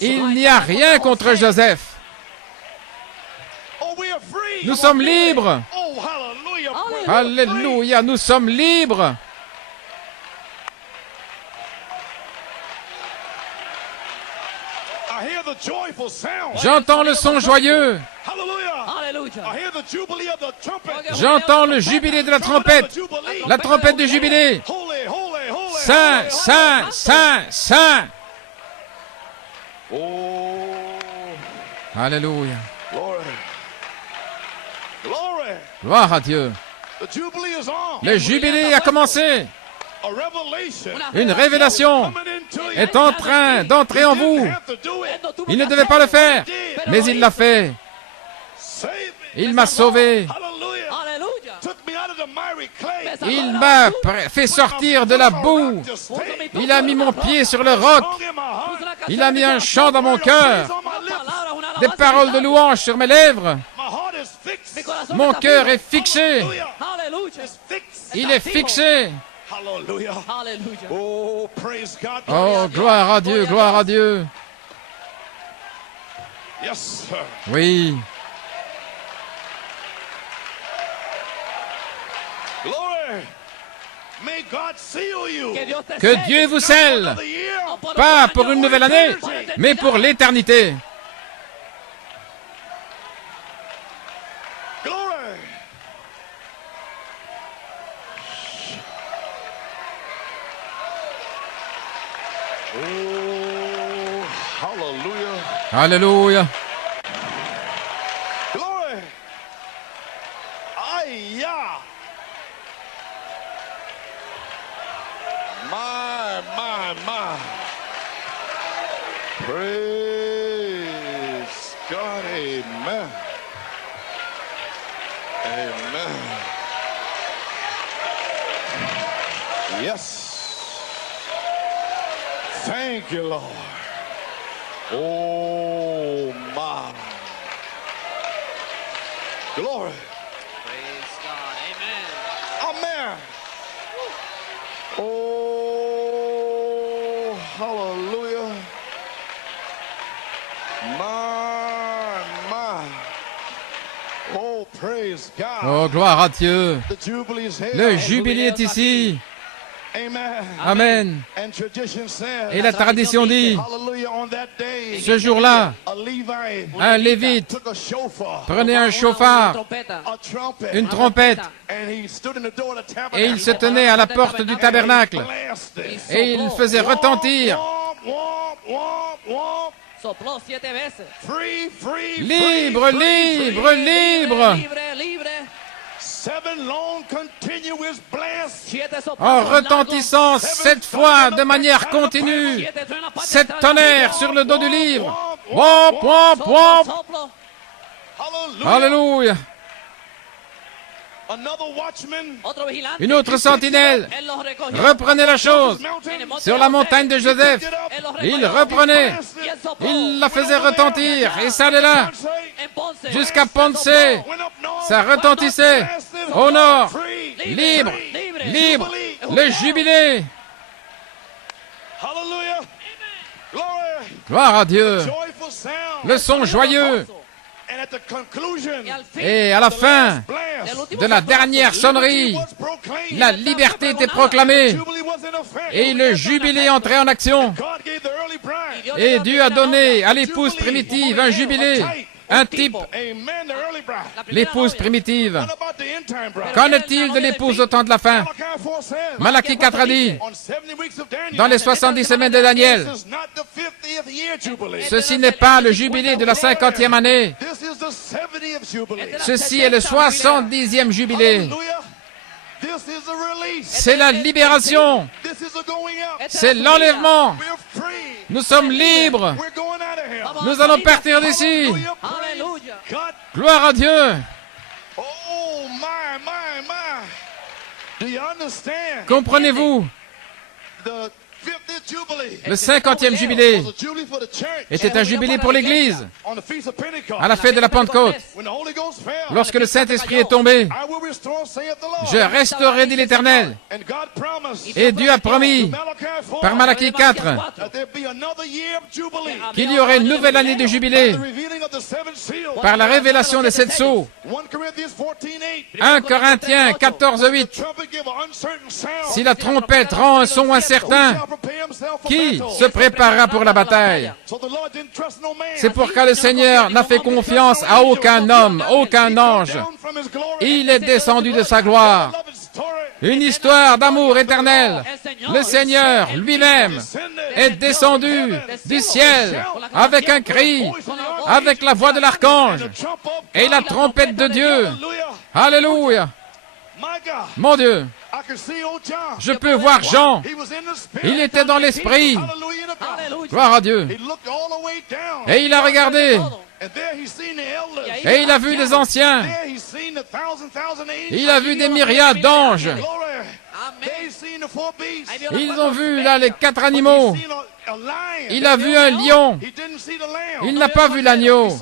Il n'y a rien contre Joseph. Nous sommes libres. Alléluia, nous sommes libres. J'entends le son joyeux. J'entends le jubilé de la trompette du jubilé. Saint, Saint, Saint, Saint. Alléluia. Gloire à Dieu. Le jubilé a commencé. Une révélation est en train d'entrer en vous. Il ne devait pas le faire, mais il l'a fait. Il m'a sauvé. Il m'a fait sortir de la boue. Il a mis mon pied sur le roc. Il a mis un chant dans mon cœur. Des paroles de louange sur mes lèvres. Mon cœur est fixé. Il est fixé. Oh, gloire à Dieu, gloire à Dieu. Oui. Que Dieu vous scelle, pas pour une nouvelle année, mais pour l'éternité. Alléluia. My. Praise God. Amen. Amen. Yes. Thank you, Lord. Oh, my. Glory. Praise God. Amen. Amen. Oh, hallelujah. My. Oh, praise God. Oh, gloire à Dieu. The jubilee is here. Le jubilé est ici. Amen. Et la tradition dit, ce jour-là, un lévite prenait un chauffard, une trompette, et il se tenait à la porte du tabernacle, et il faisait retentir. Libre, libre, libre. En retentissant 7 fois de manière continue, 7 tonnerres sur le dos du livre. Womp, womp, womp. Alléluia. Une autre sentinelle reprenait la chose sur la montagne de Joseph. Il reprenait, il la faisait retentir, et ça allait là, jusqu'à Ponce. Ça retentissait au nord, libre, libre, le jubilé. Gloire à Dieu, le son joyeux. Et à la fin de la dernière sonnerie, la liberté était proclamée et le jubilé entrait en action. Et Dieu a donné à l'épouse primitive un jubilé, un type. L'épouse primitive. Qu'en est-il de l'épouse au temps de la fin? Malachie 4 a dit, dans les 70 semaines de Daniel, ceci n'est pas le jubilé de la 50e année. Ceci est le 70e jubilé. C'est la libération. C'est l'enlèvement. Nous sommes libres. Nous allons partir d'ici. Gloire à Dieu. Comprenez-vous? Le 50e jubilé était un jubilé pour l'Église à la fête de la Pentecôte. Lorsque le Saint-Esprit est tombé, je restaurerai, dit l'Éternel. Et Dieu a promis, par Malachie 4, qu'il y aurait une nouvelle année de jubilé par la révélation des 7 sceaux. 1 Corinthiens 14, 8. Si la trompette rend un son incertain, qui se préparera pour la bataille? C'est pourquoi le Seigneur n'a fait confiance à aucun homme, aucun ange. Il est descendu de sa gloire. Une histoire d'amour éternel. Le Seigneur lui-même est descendu du ciel avec un cri, avec la voix de l'archange et la trompette de Dieu. Alléluia. Mon Dieu, je peux voir Jean. Il était dans l'esprit. Gloire à Dieu. Et il a regardé. Et il a vu les anciens. Il a vu des myriades d'anges. Ils ont vu là les 4 animaux. Il a vu un lion. Il n'a pas vu l'agneau.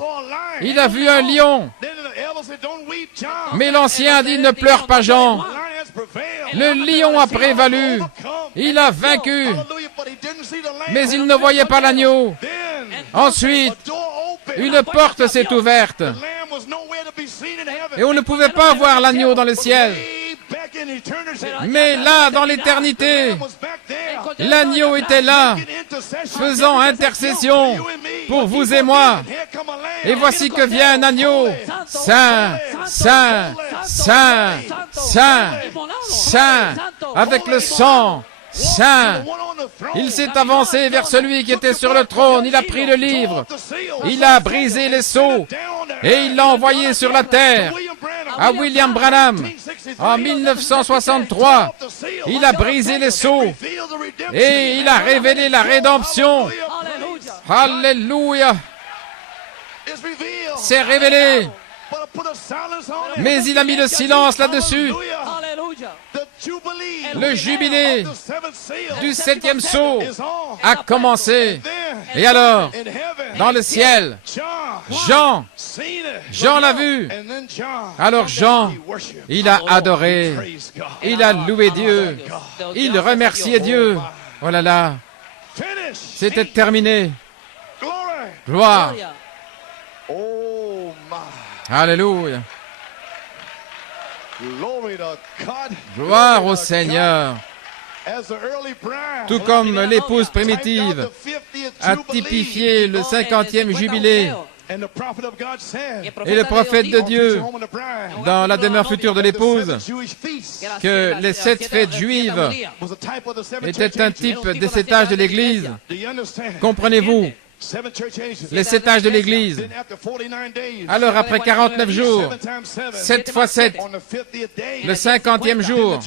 Il a vu un lion. Mais l'ancien a dit, ne pleure pas, Jean. Le lion a prévalu. Il a vaincu. Mais il ne voyait pas l'agneau. Ensuite, une porte s'est ouverte. Et on ne pouvait pas voir l'agneau dans le ciel. Mais là, dans l'éternité, l'agneau était là, faisant intercession pour vous et moi. Et voici que vient un agneau, saint, saint, saint, saint, saint, avec le sang, saint. Il s'est avancé vers celui qui était sur le trône, il a pris le livre, il a brisé les sceaux, et il l'a envoyé sur la terre. À William Branham, en 1963, il a brisé les sceaux et il a révélé la rédemption. Alléluia. C'est révélé. Mais il a mis le silence là-dessus. Le jubilé du 7e sceau a commencé. Et alors, dans le ciel, Jean l'a vu. Alors Jean, il a adoré. Il a loué Dieu. Il remerciait Dieu. Oh là là, c'était terminé. Gloire. Alléluia. Gloire au Seigneur. Tout comme l'épouse primitive a typifié le 50e jubilé. Et le prophète de Dieu, dans la demeure future de l'épouse, que les 7 fêtes juives étaient un type des 7 âges de l'Église. Comprenez-vous? les 7 âges de l'Église. Alors après 49 jours, 7 fois 7, le 50e jour,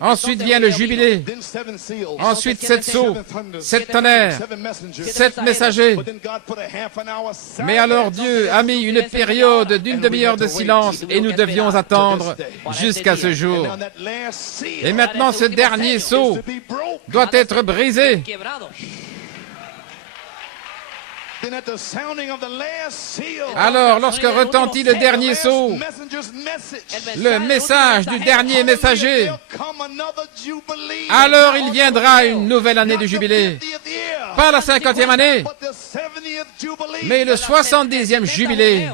ensuite vient le jubilé, ensuite 7 sceaux, 7 tonnerres, 7 messagers. Mais alors Dieu a mis une période d'une demi-heure de silence et nous devions attendre jusqu'à ce jour. Et maintenant ce dernier sceau doit être brisé. Alors, lorsque retentit le dernier sceau, le message du dernier messager, alors il viendra une nouvelle année de jubilé. Pas la 50e année, mais le 70e jubilé.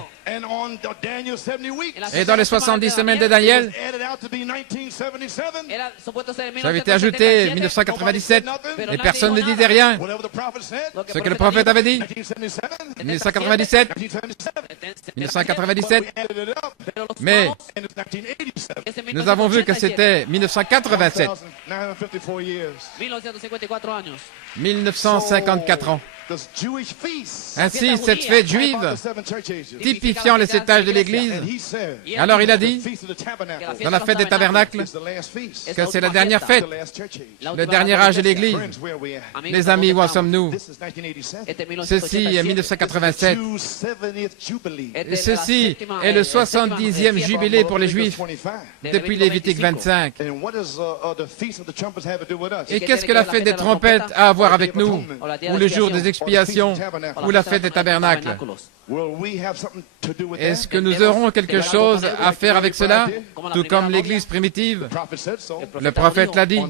Et dans les 70 semaines de Daniel, ça avait été ajouté 1997, et personne ne disait rien. Ce que le prophète avait dit, 1997, 1997, mais nous avons vu que c'était 1987, 1954 ans. Ainsi, cette fête juive, typifiant les 7 âges de l'Église, alors il a dit, dans la fête des tabernacles, que c'est la dernière fête, le dernier âge de l'Église. Les amis, où en sommes-nous? Ceci est 1987. Et ceci est le 70e jubilé pour les Juifs, depuis Lévitique 25. Et qu'est-ce que la fête des trompettes a à voir avec nous? Ou le jour des expiations, ou la fête des tabernacles? Est-ce que nous aurons quelque chose à faire avec cela, tout comme l'Église primitive? Le prophète l'a dit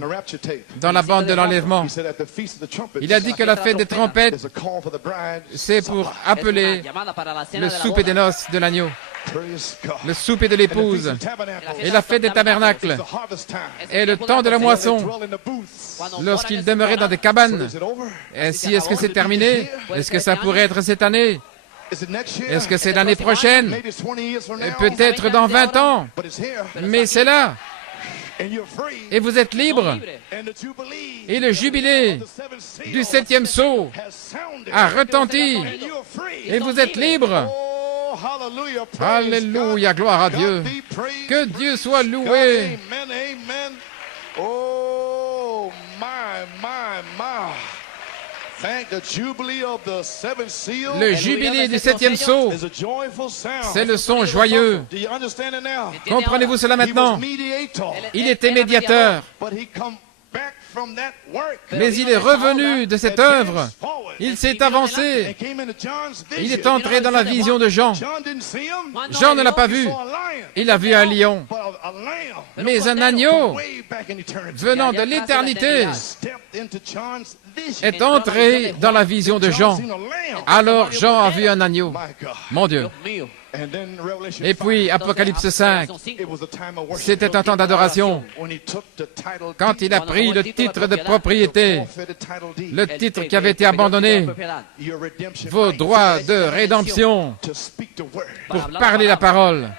dans la bande de l'enlèvement. Il a dit que la fête des trompettes, c'est pour appeler le souper des noces de l'agneau, le souper de l'épouse. Et la fête des tabernacles est le temps de la moisson, lorsqu'ils demeuraient dans des cabanes. Ainsi, est-ce que c'est terminé? Est-ce que ça pourrait être cette année? Est-ce que c'est l'année prochaine? Peut-être dans 20 ans. Mais c'est là. Et vous êtes libre. Et le jubilé du 7e sceau a retenti. Et vous êtes libre. Alléluia, gloire à Dieu. Que Dieu soit loué. Oh, le jubilé du 7e sceau, c'est le son joyeux. Comprenez-vous cela maintenant? Il était médiateur, mais il est revenu de cette œuvre. Il s'est avancé. Il est entré dans la vision de Jean. Jean ne l'a pas vu. Il a vu un lion. Mais un agneau, venant de l'éternité, est entré dans la vision de Jean. Alors Jean a vu un agneau. Mon Dieu. Et puis, Apocalypse 5, c'était un temps d'adoration. Quand il a pris le titre de propriété, le titre qui avait été abandonné, vos droits de rédemption pour parler la parole.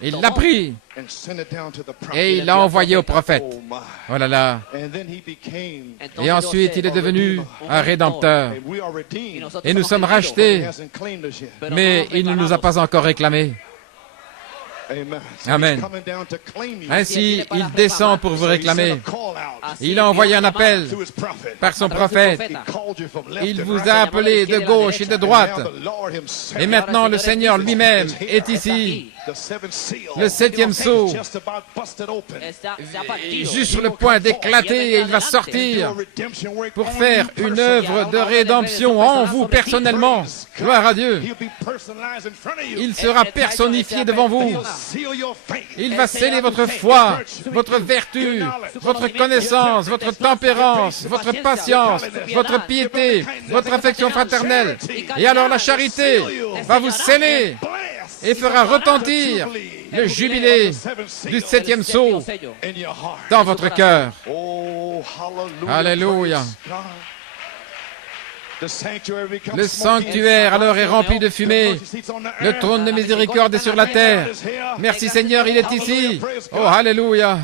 Il l'a pris et il l'a envoyé au prophète. Oh là là. Et ensuite, il est devenu un rédempteur. Et nous sommes rachetés, mais il ne nous a pas encore réclamés. Amen. Ainsi, il descend pour vous réclamer. Il a envoyé un appel par son prophète. Il vous a appelé de gauche et de droite. Et maintenant, le Seigneur lui-même est ici. Le 7e sceau, juste sur le point d'éclater, et il va sortir pour faire une œuvre de rédemption en vous personnellement. Gloire à Dieu. Il sera personnifié devant vous. Il va sceller votre foi, votre vertu, votre connaissance, votre tempérance, votre patience, votre piété, votre affection fraternelle. Et alors la charité va vous sceller et fera retentir le jubilé du 7e sceau dans votre cœur. Alléluia. Le sanctuaire alors est rempli de fumée. Le trône de miséricorde est sur la terre. Merci Seigneur, il est ici. Oh, alléluia.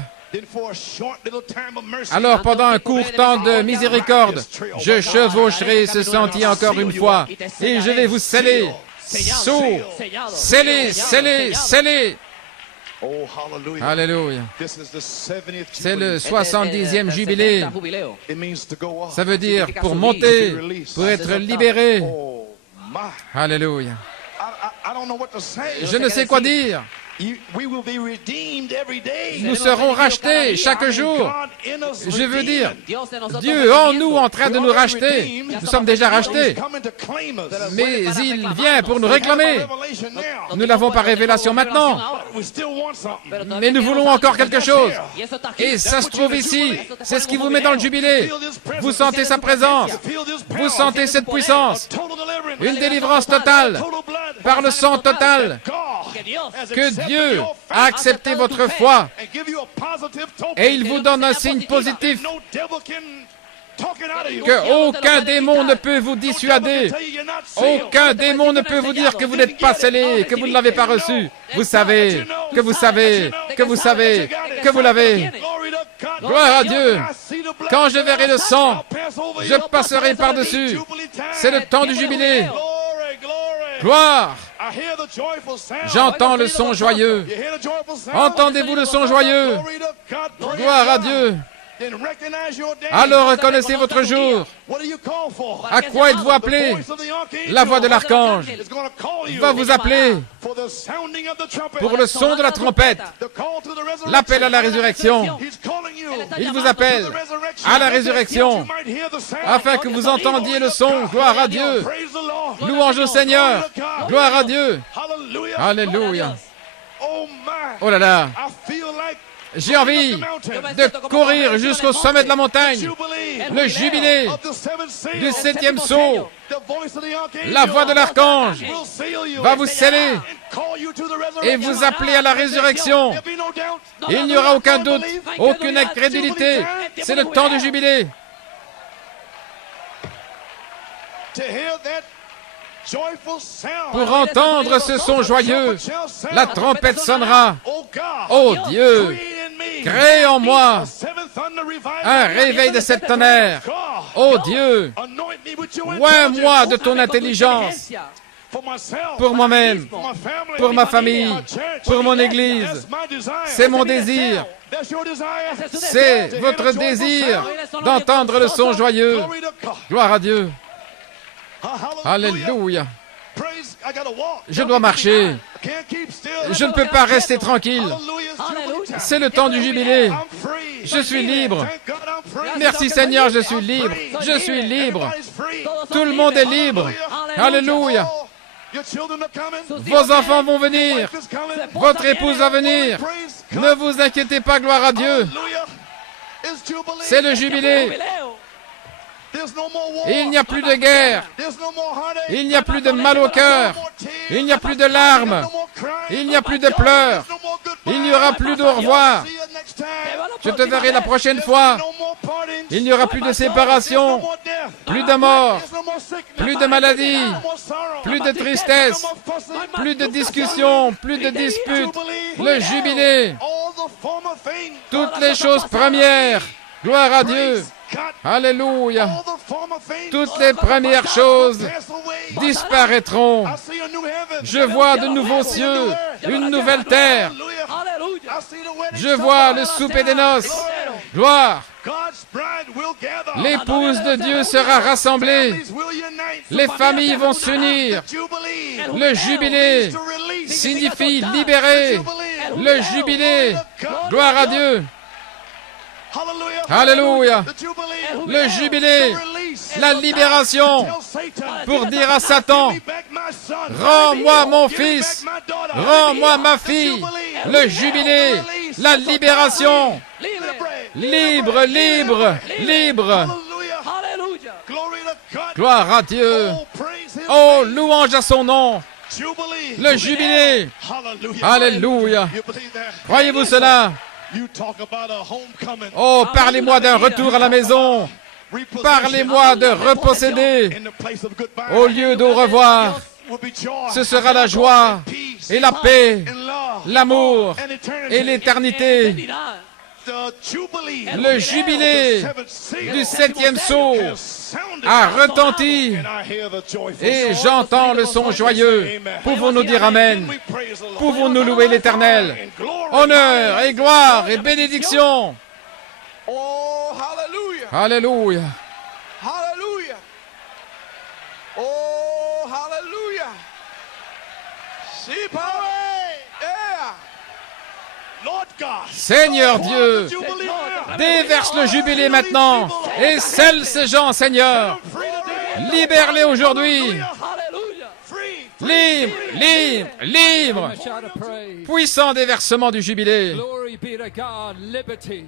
Alors pendant un court temps de miséricorde, je chevaucherai ce sentier encore une fois, et je vais vous sceller, sceau, sceller, sceller, sceller. Alléluia. C'est le 70e jubilé. Ça veut dire pour monter, pour être libéré. Alléluia. Je ne sais quoi dire. Nous serons rachetés chaque jour. Je veux dire, Dieu en nous en train de nous racheter. Nous sommes déjà rachetés. Mais il vient pour nous réclamer. Nous l'avons par révélation maintenant. Mais nous voulons encore quelque chose. Et ça se trouve ici. C'est ce qui vous met dans le jubilé. Vous sentez sa présence. Vous sentez cette puissance. Une délivrance totale. Par le sang total. Que Dieu a accepté votre foi et il vous donne un signe positif que aucun démon ne peut vous dissuader. Aucun démon ne peut vous dire que vous n'êtes pas scellé, que vous ne l'avez pas reçu. Vous savez, que vous savez, que vous savez, que vous l'avez. Gloire à Dieu. Quand je verrai le sang, je passerai par-dessus. C'est le temps du jubilé. Gloire. J'entends le son joyeux. Entendez-vous le son joyeux? Gloire à Dieu. Alors reconnaissez votre jour. À quoi êtes-vous appelé? La voix de l'archange va vous appeler pour le son de la trompette. L'appel à la résurrection. Il vous appelle à la résurrection afin que vous entendiez le son. Gloire à Dieu. Louange au Seigneur. Gloire à Dieu. Alléluia. Oh là là. J'ai envie de courir jusqu'au sommet de la montagne. Le jubilé du 7e sceau. La voix de l'archange va vous sceller et vous appeler à la résurrection. Il n'y aura aucun doute, aucune incrédulité. C'est le temps du jubilé. Pour entendre ce son joyeux, la trompette sonnera. Oh Dieu, crée en moi un réveil de cette tonnerre. Oh Dieu, oins-moi de ton intelligence pour moi-même, pour ma famille, pour mon Église. C'est mon désir. C'est votre désir d'entendre le son joyeux. Gloire à Dieu. Alléluia. Je dois marcher. Je ne peux pas rester tranquille. C'est le temps du jubilé. Je suis libre. Merci Seigneur, je suis libre. Je suis libre. Tout le monde est libre. Alléluia. Vos enfants vont venir. Votre épouse va venir. Ne vous inquiétez pas, gloire à Dieu. C'est le jubilé. Il n'y a plus de guerre. Il n'y a plus de mal au cœur. Il n'y a plus de larmes. Il n'y a plus de pleurs. Il n'y aura plus d'au revoir. Je te verrai la prochaine fois. Il n'y aura plus de séparation, plus de mort, plus de maladie, plus de tristesse, plus de discussions, plus de disputes. Le jubilé. Toutes les choses premières. Gloire à Dieu. Alléluia. Toutes les premières choses disparaîtront. Je vois de nouveaux cieux, une nouvelle terre. Je vois le souper des noces. Gloire. L'épouse de Dieu sera rassemblée. Les familles vont s'unir. Le jubilé signifie libérer. Le jubilé. Gloire à Dieu. Alléluia. Le jubilé, la libération pour dire à Satan, rends-moi mon fils, rends-moi ma fille. Le jubilé, la libération. Libre, libre, libre. Gloire à Dieu. Oh, louange à son nom. Le jubilé. Alléluia. Croyez-vous cela? Oh, parlez-moi d'un retour à la maison. Parlez-moi de reposséder au lieu d'au revoir. Ce sera la joie et la paix, l'amour et l'éternité. Le jubilé du septième sceau a retenti et j'entends le son joyeux. Pouvons-nous dire Amen? Pouvons-nous louer l'Éternel? Honneur et gloire et bénédiction. Oh, hallelujah. Alléluia. Hallelujah. Oh, hallelujah. See power. Yeah. Lord God. Seigneur Dieu, déverse le jubilé maintenant et scelle ces gens, Seigneur. Libère-les aujourd'hui. Libre, libre, libre. Puissant déversement du jubilé. Glory be to God, liberty.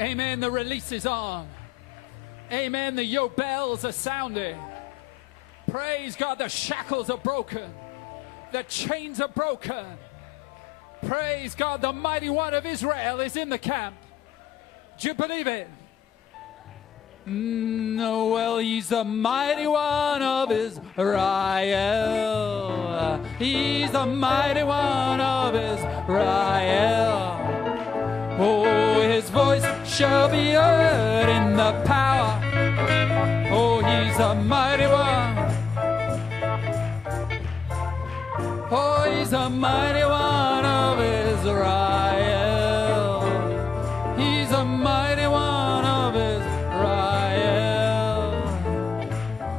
Amen, the release is on. Amen, the yoke bells are sounding. Praise God, the shackles are broken. The chains are broken. Praise God, the mighty one of Israel is in the camp. Do you believe it? No, well, he's the mighty one of Israel. He's the mighty one of Israel. Oh, his voice shall be heard in the power. Oh, he's the mighty one. Oh, he's the mighty one of Israel. He's the mighty one of Israel.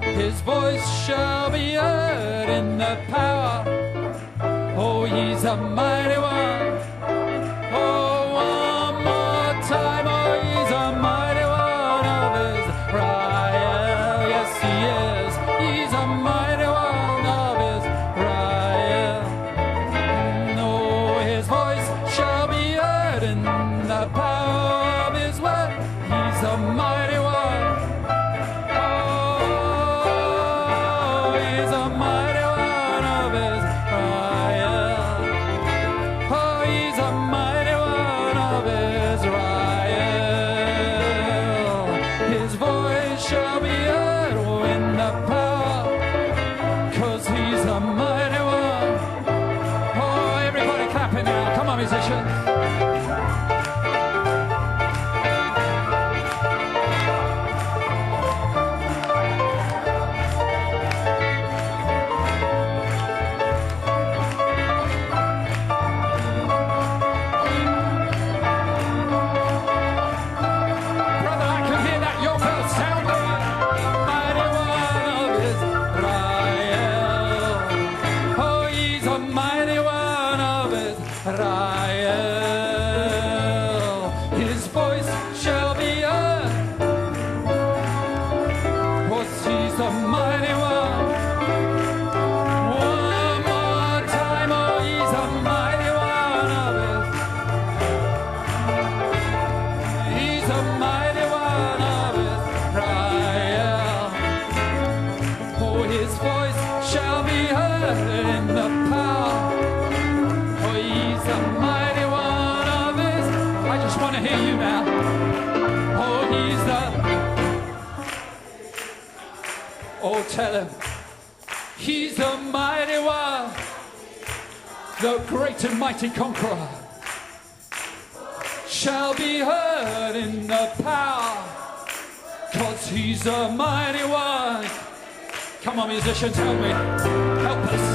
His voice shall be heard in the power. Oh, he's the mighty one. Oh, one more time. Oh, he's the mighty one of Israel. Yes, he is. He's the mighty one of Israel. No, his voice shall be heard in the power of his word. He's the mighty one. Oh, he's the mighty one of Israel. Oh, he's the mighty one of Israel. His voice shall be heard in the power, 'cause he's the mighty one. Oh, everybody clapping now. Come on, musicians. Brother, I can hear that yoke bell sounding. Mighty one of Israel. Oh, he's a mighty one of Israel. His voice shall be heard. 'Cause he's a mighty one. One more time, oh, he's a mighty one of Israel. He's a mighty one of Israel. Oh, his voice shall be heard in the power. Oh, he's a mighty one of Israel. I just want to hear you now. Oh, he's the... Oh, tell him. He's the mighty one. The great and mighty conqueror shall be heard in the power, 'cause he's a mighty one. Come on, musicians, help me. Help us.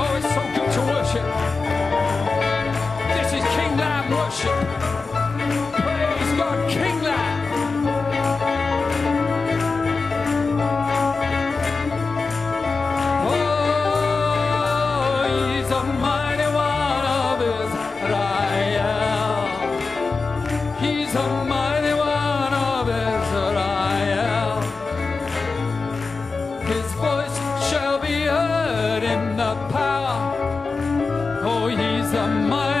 Oh, it's so good to worship. This is King Lamb worship. Praise God, King Lamb. Oh, he's a mighty one of Israel. He's a mighty one of Israel. His voice shall be heard in the power. Oh, he's a mighty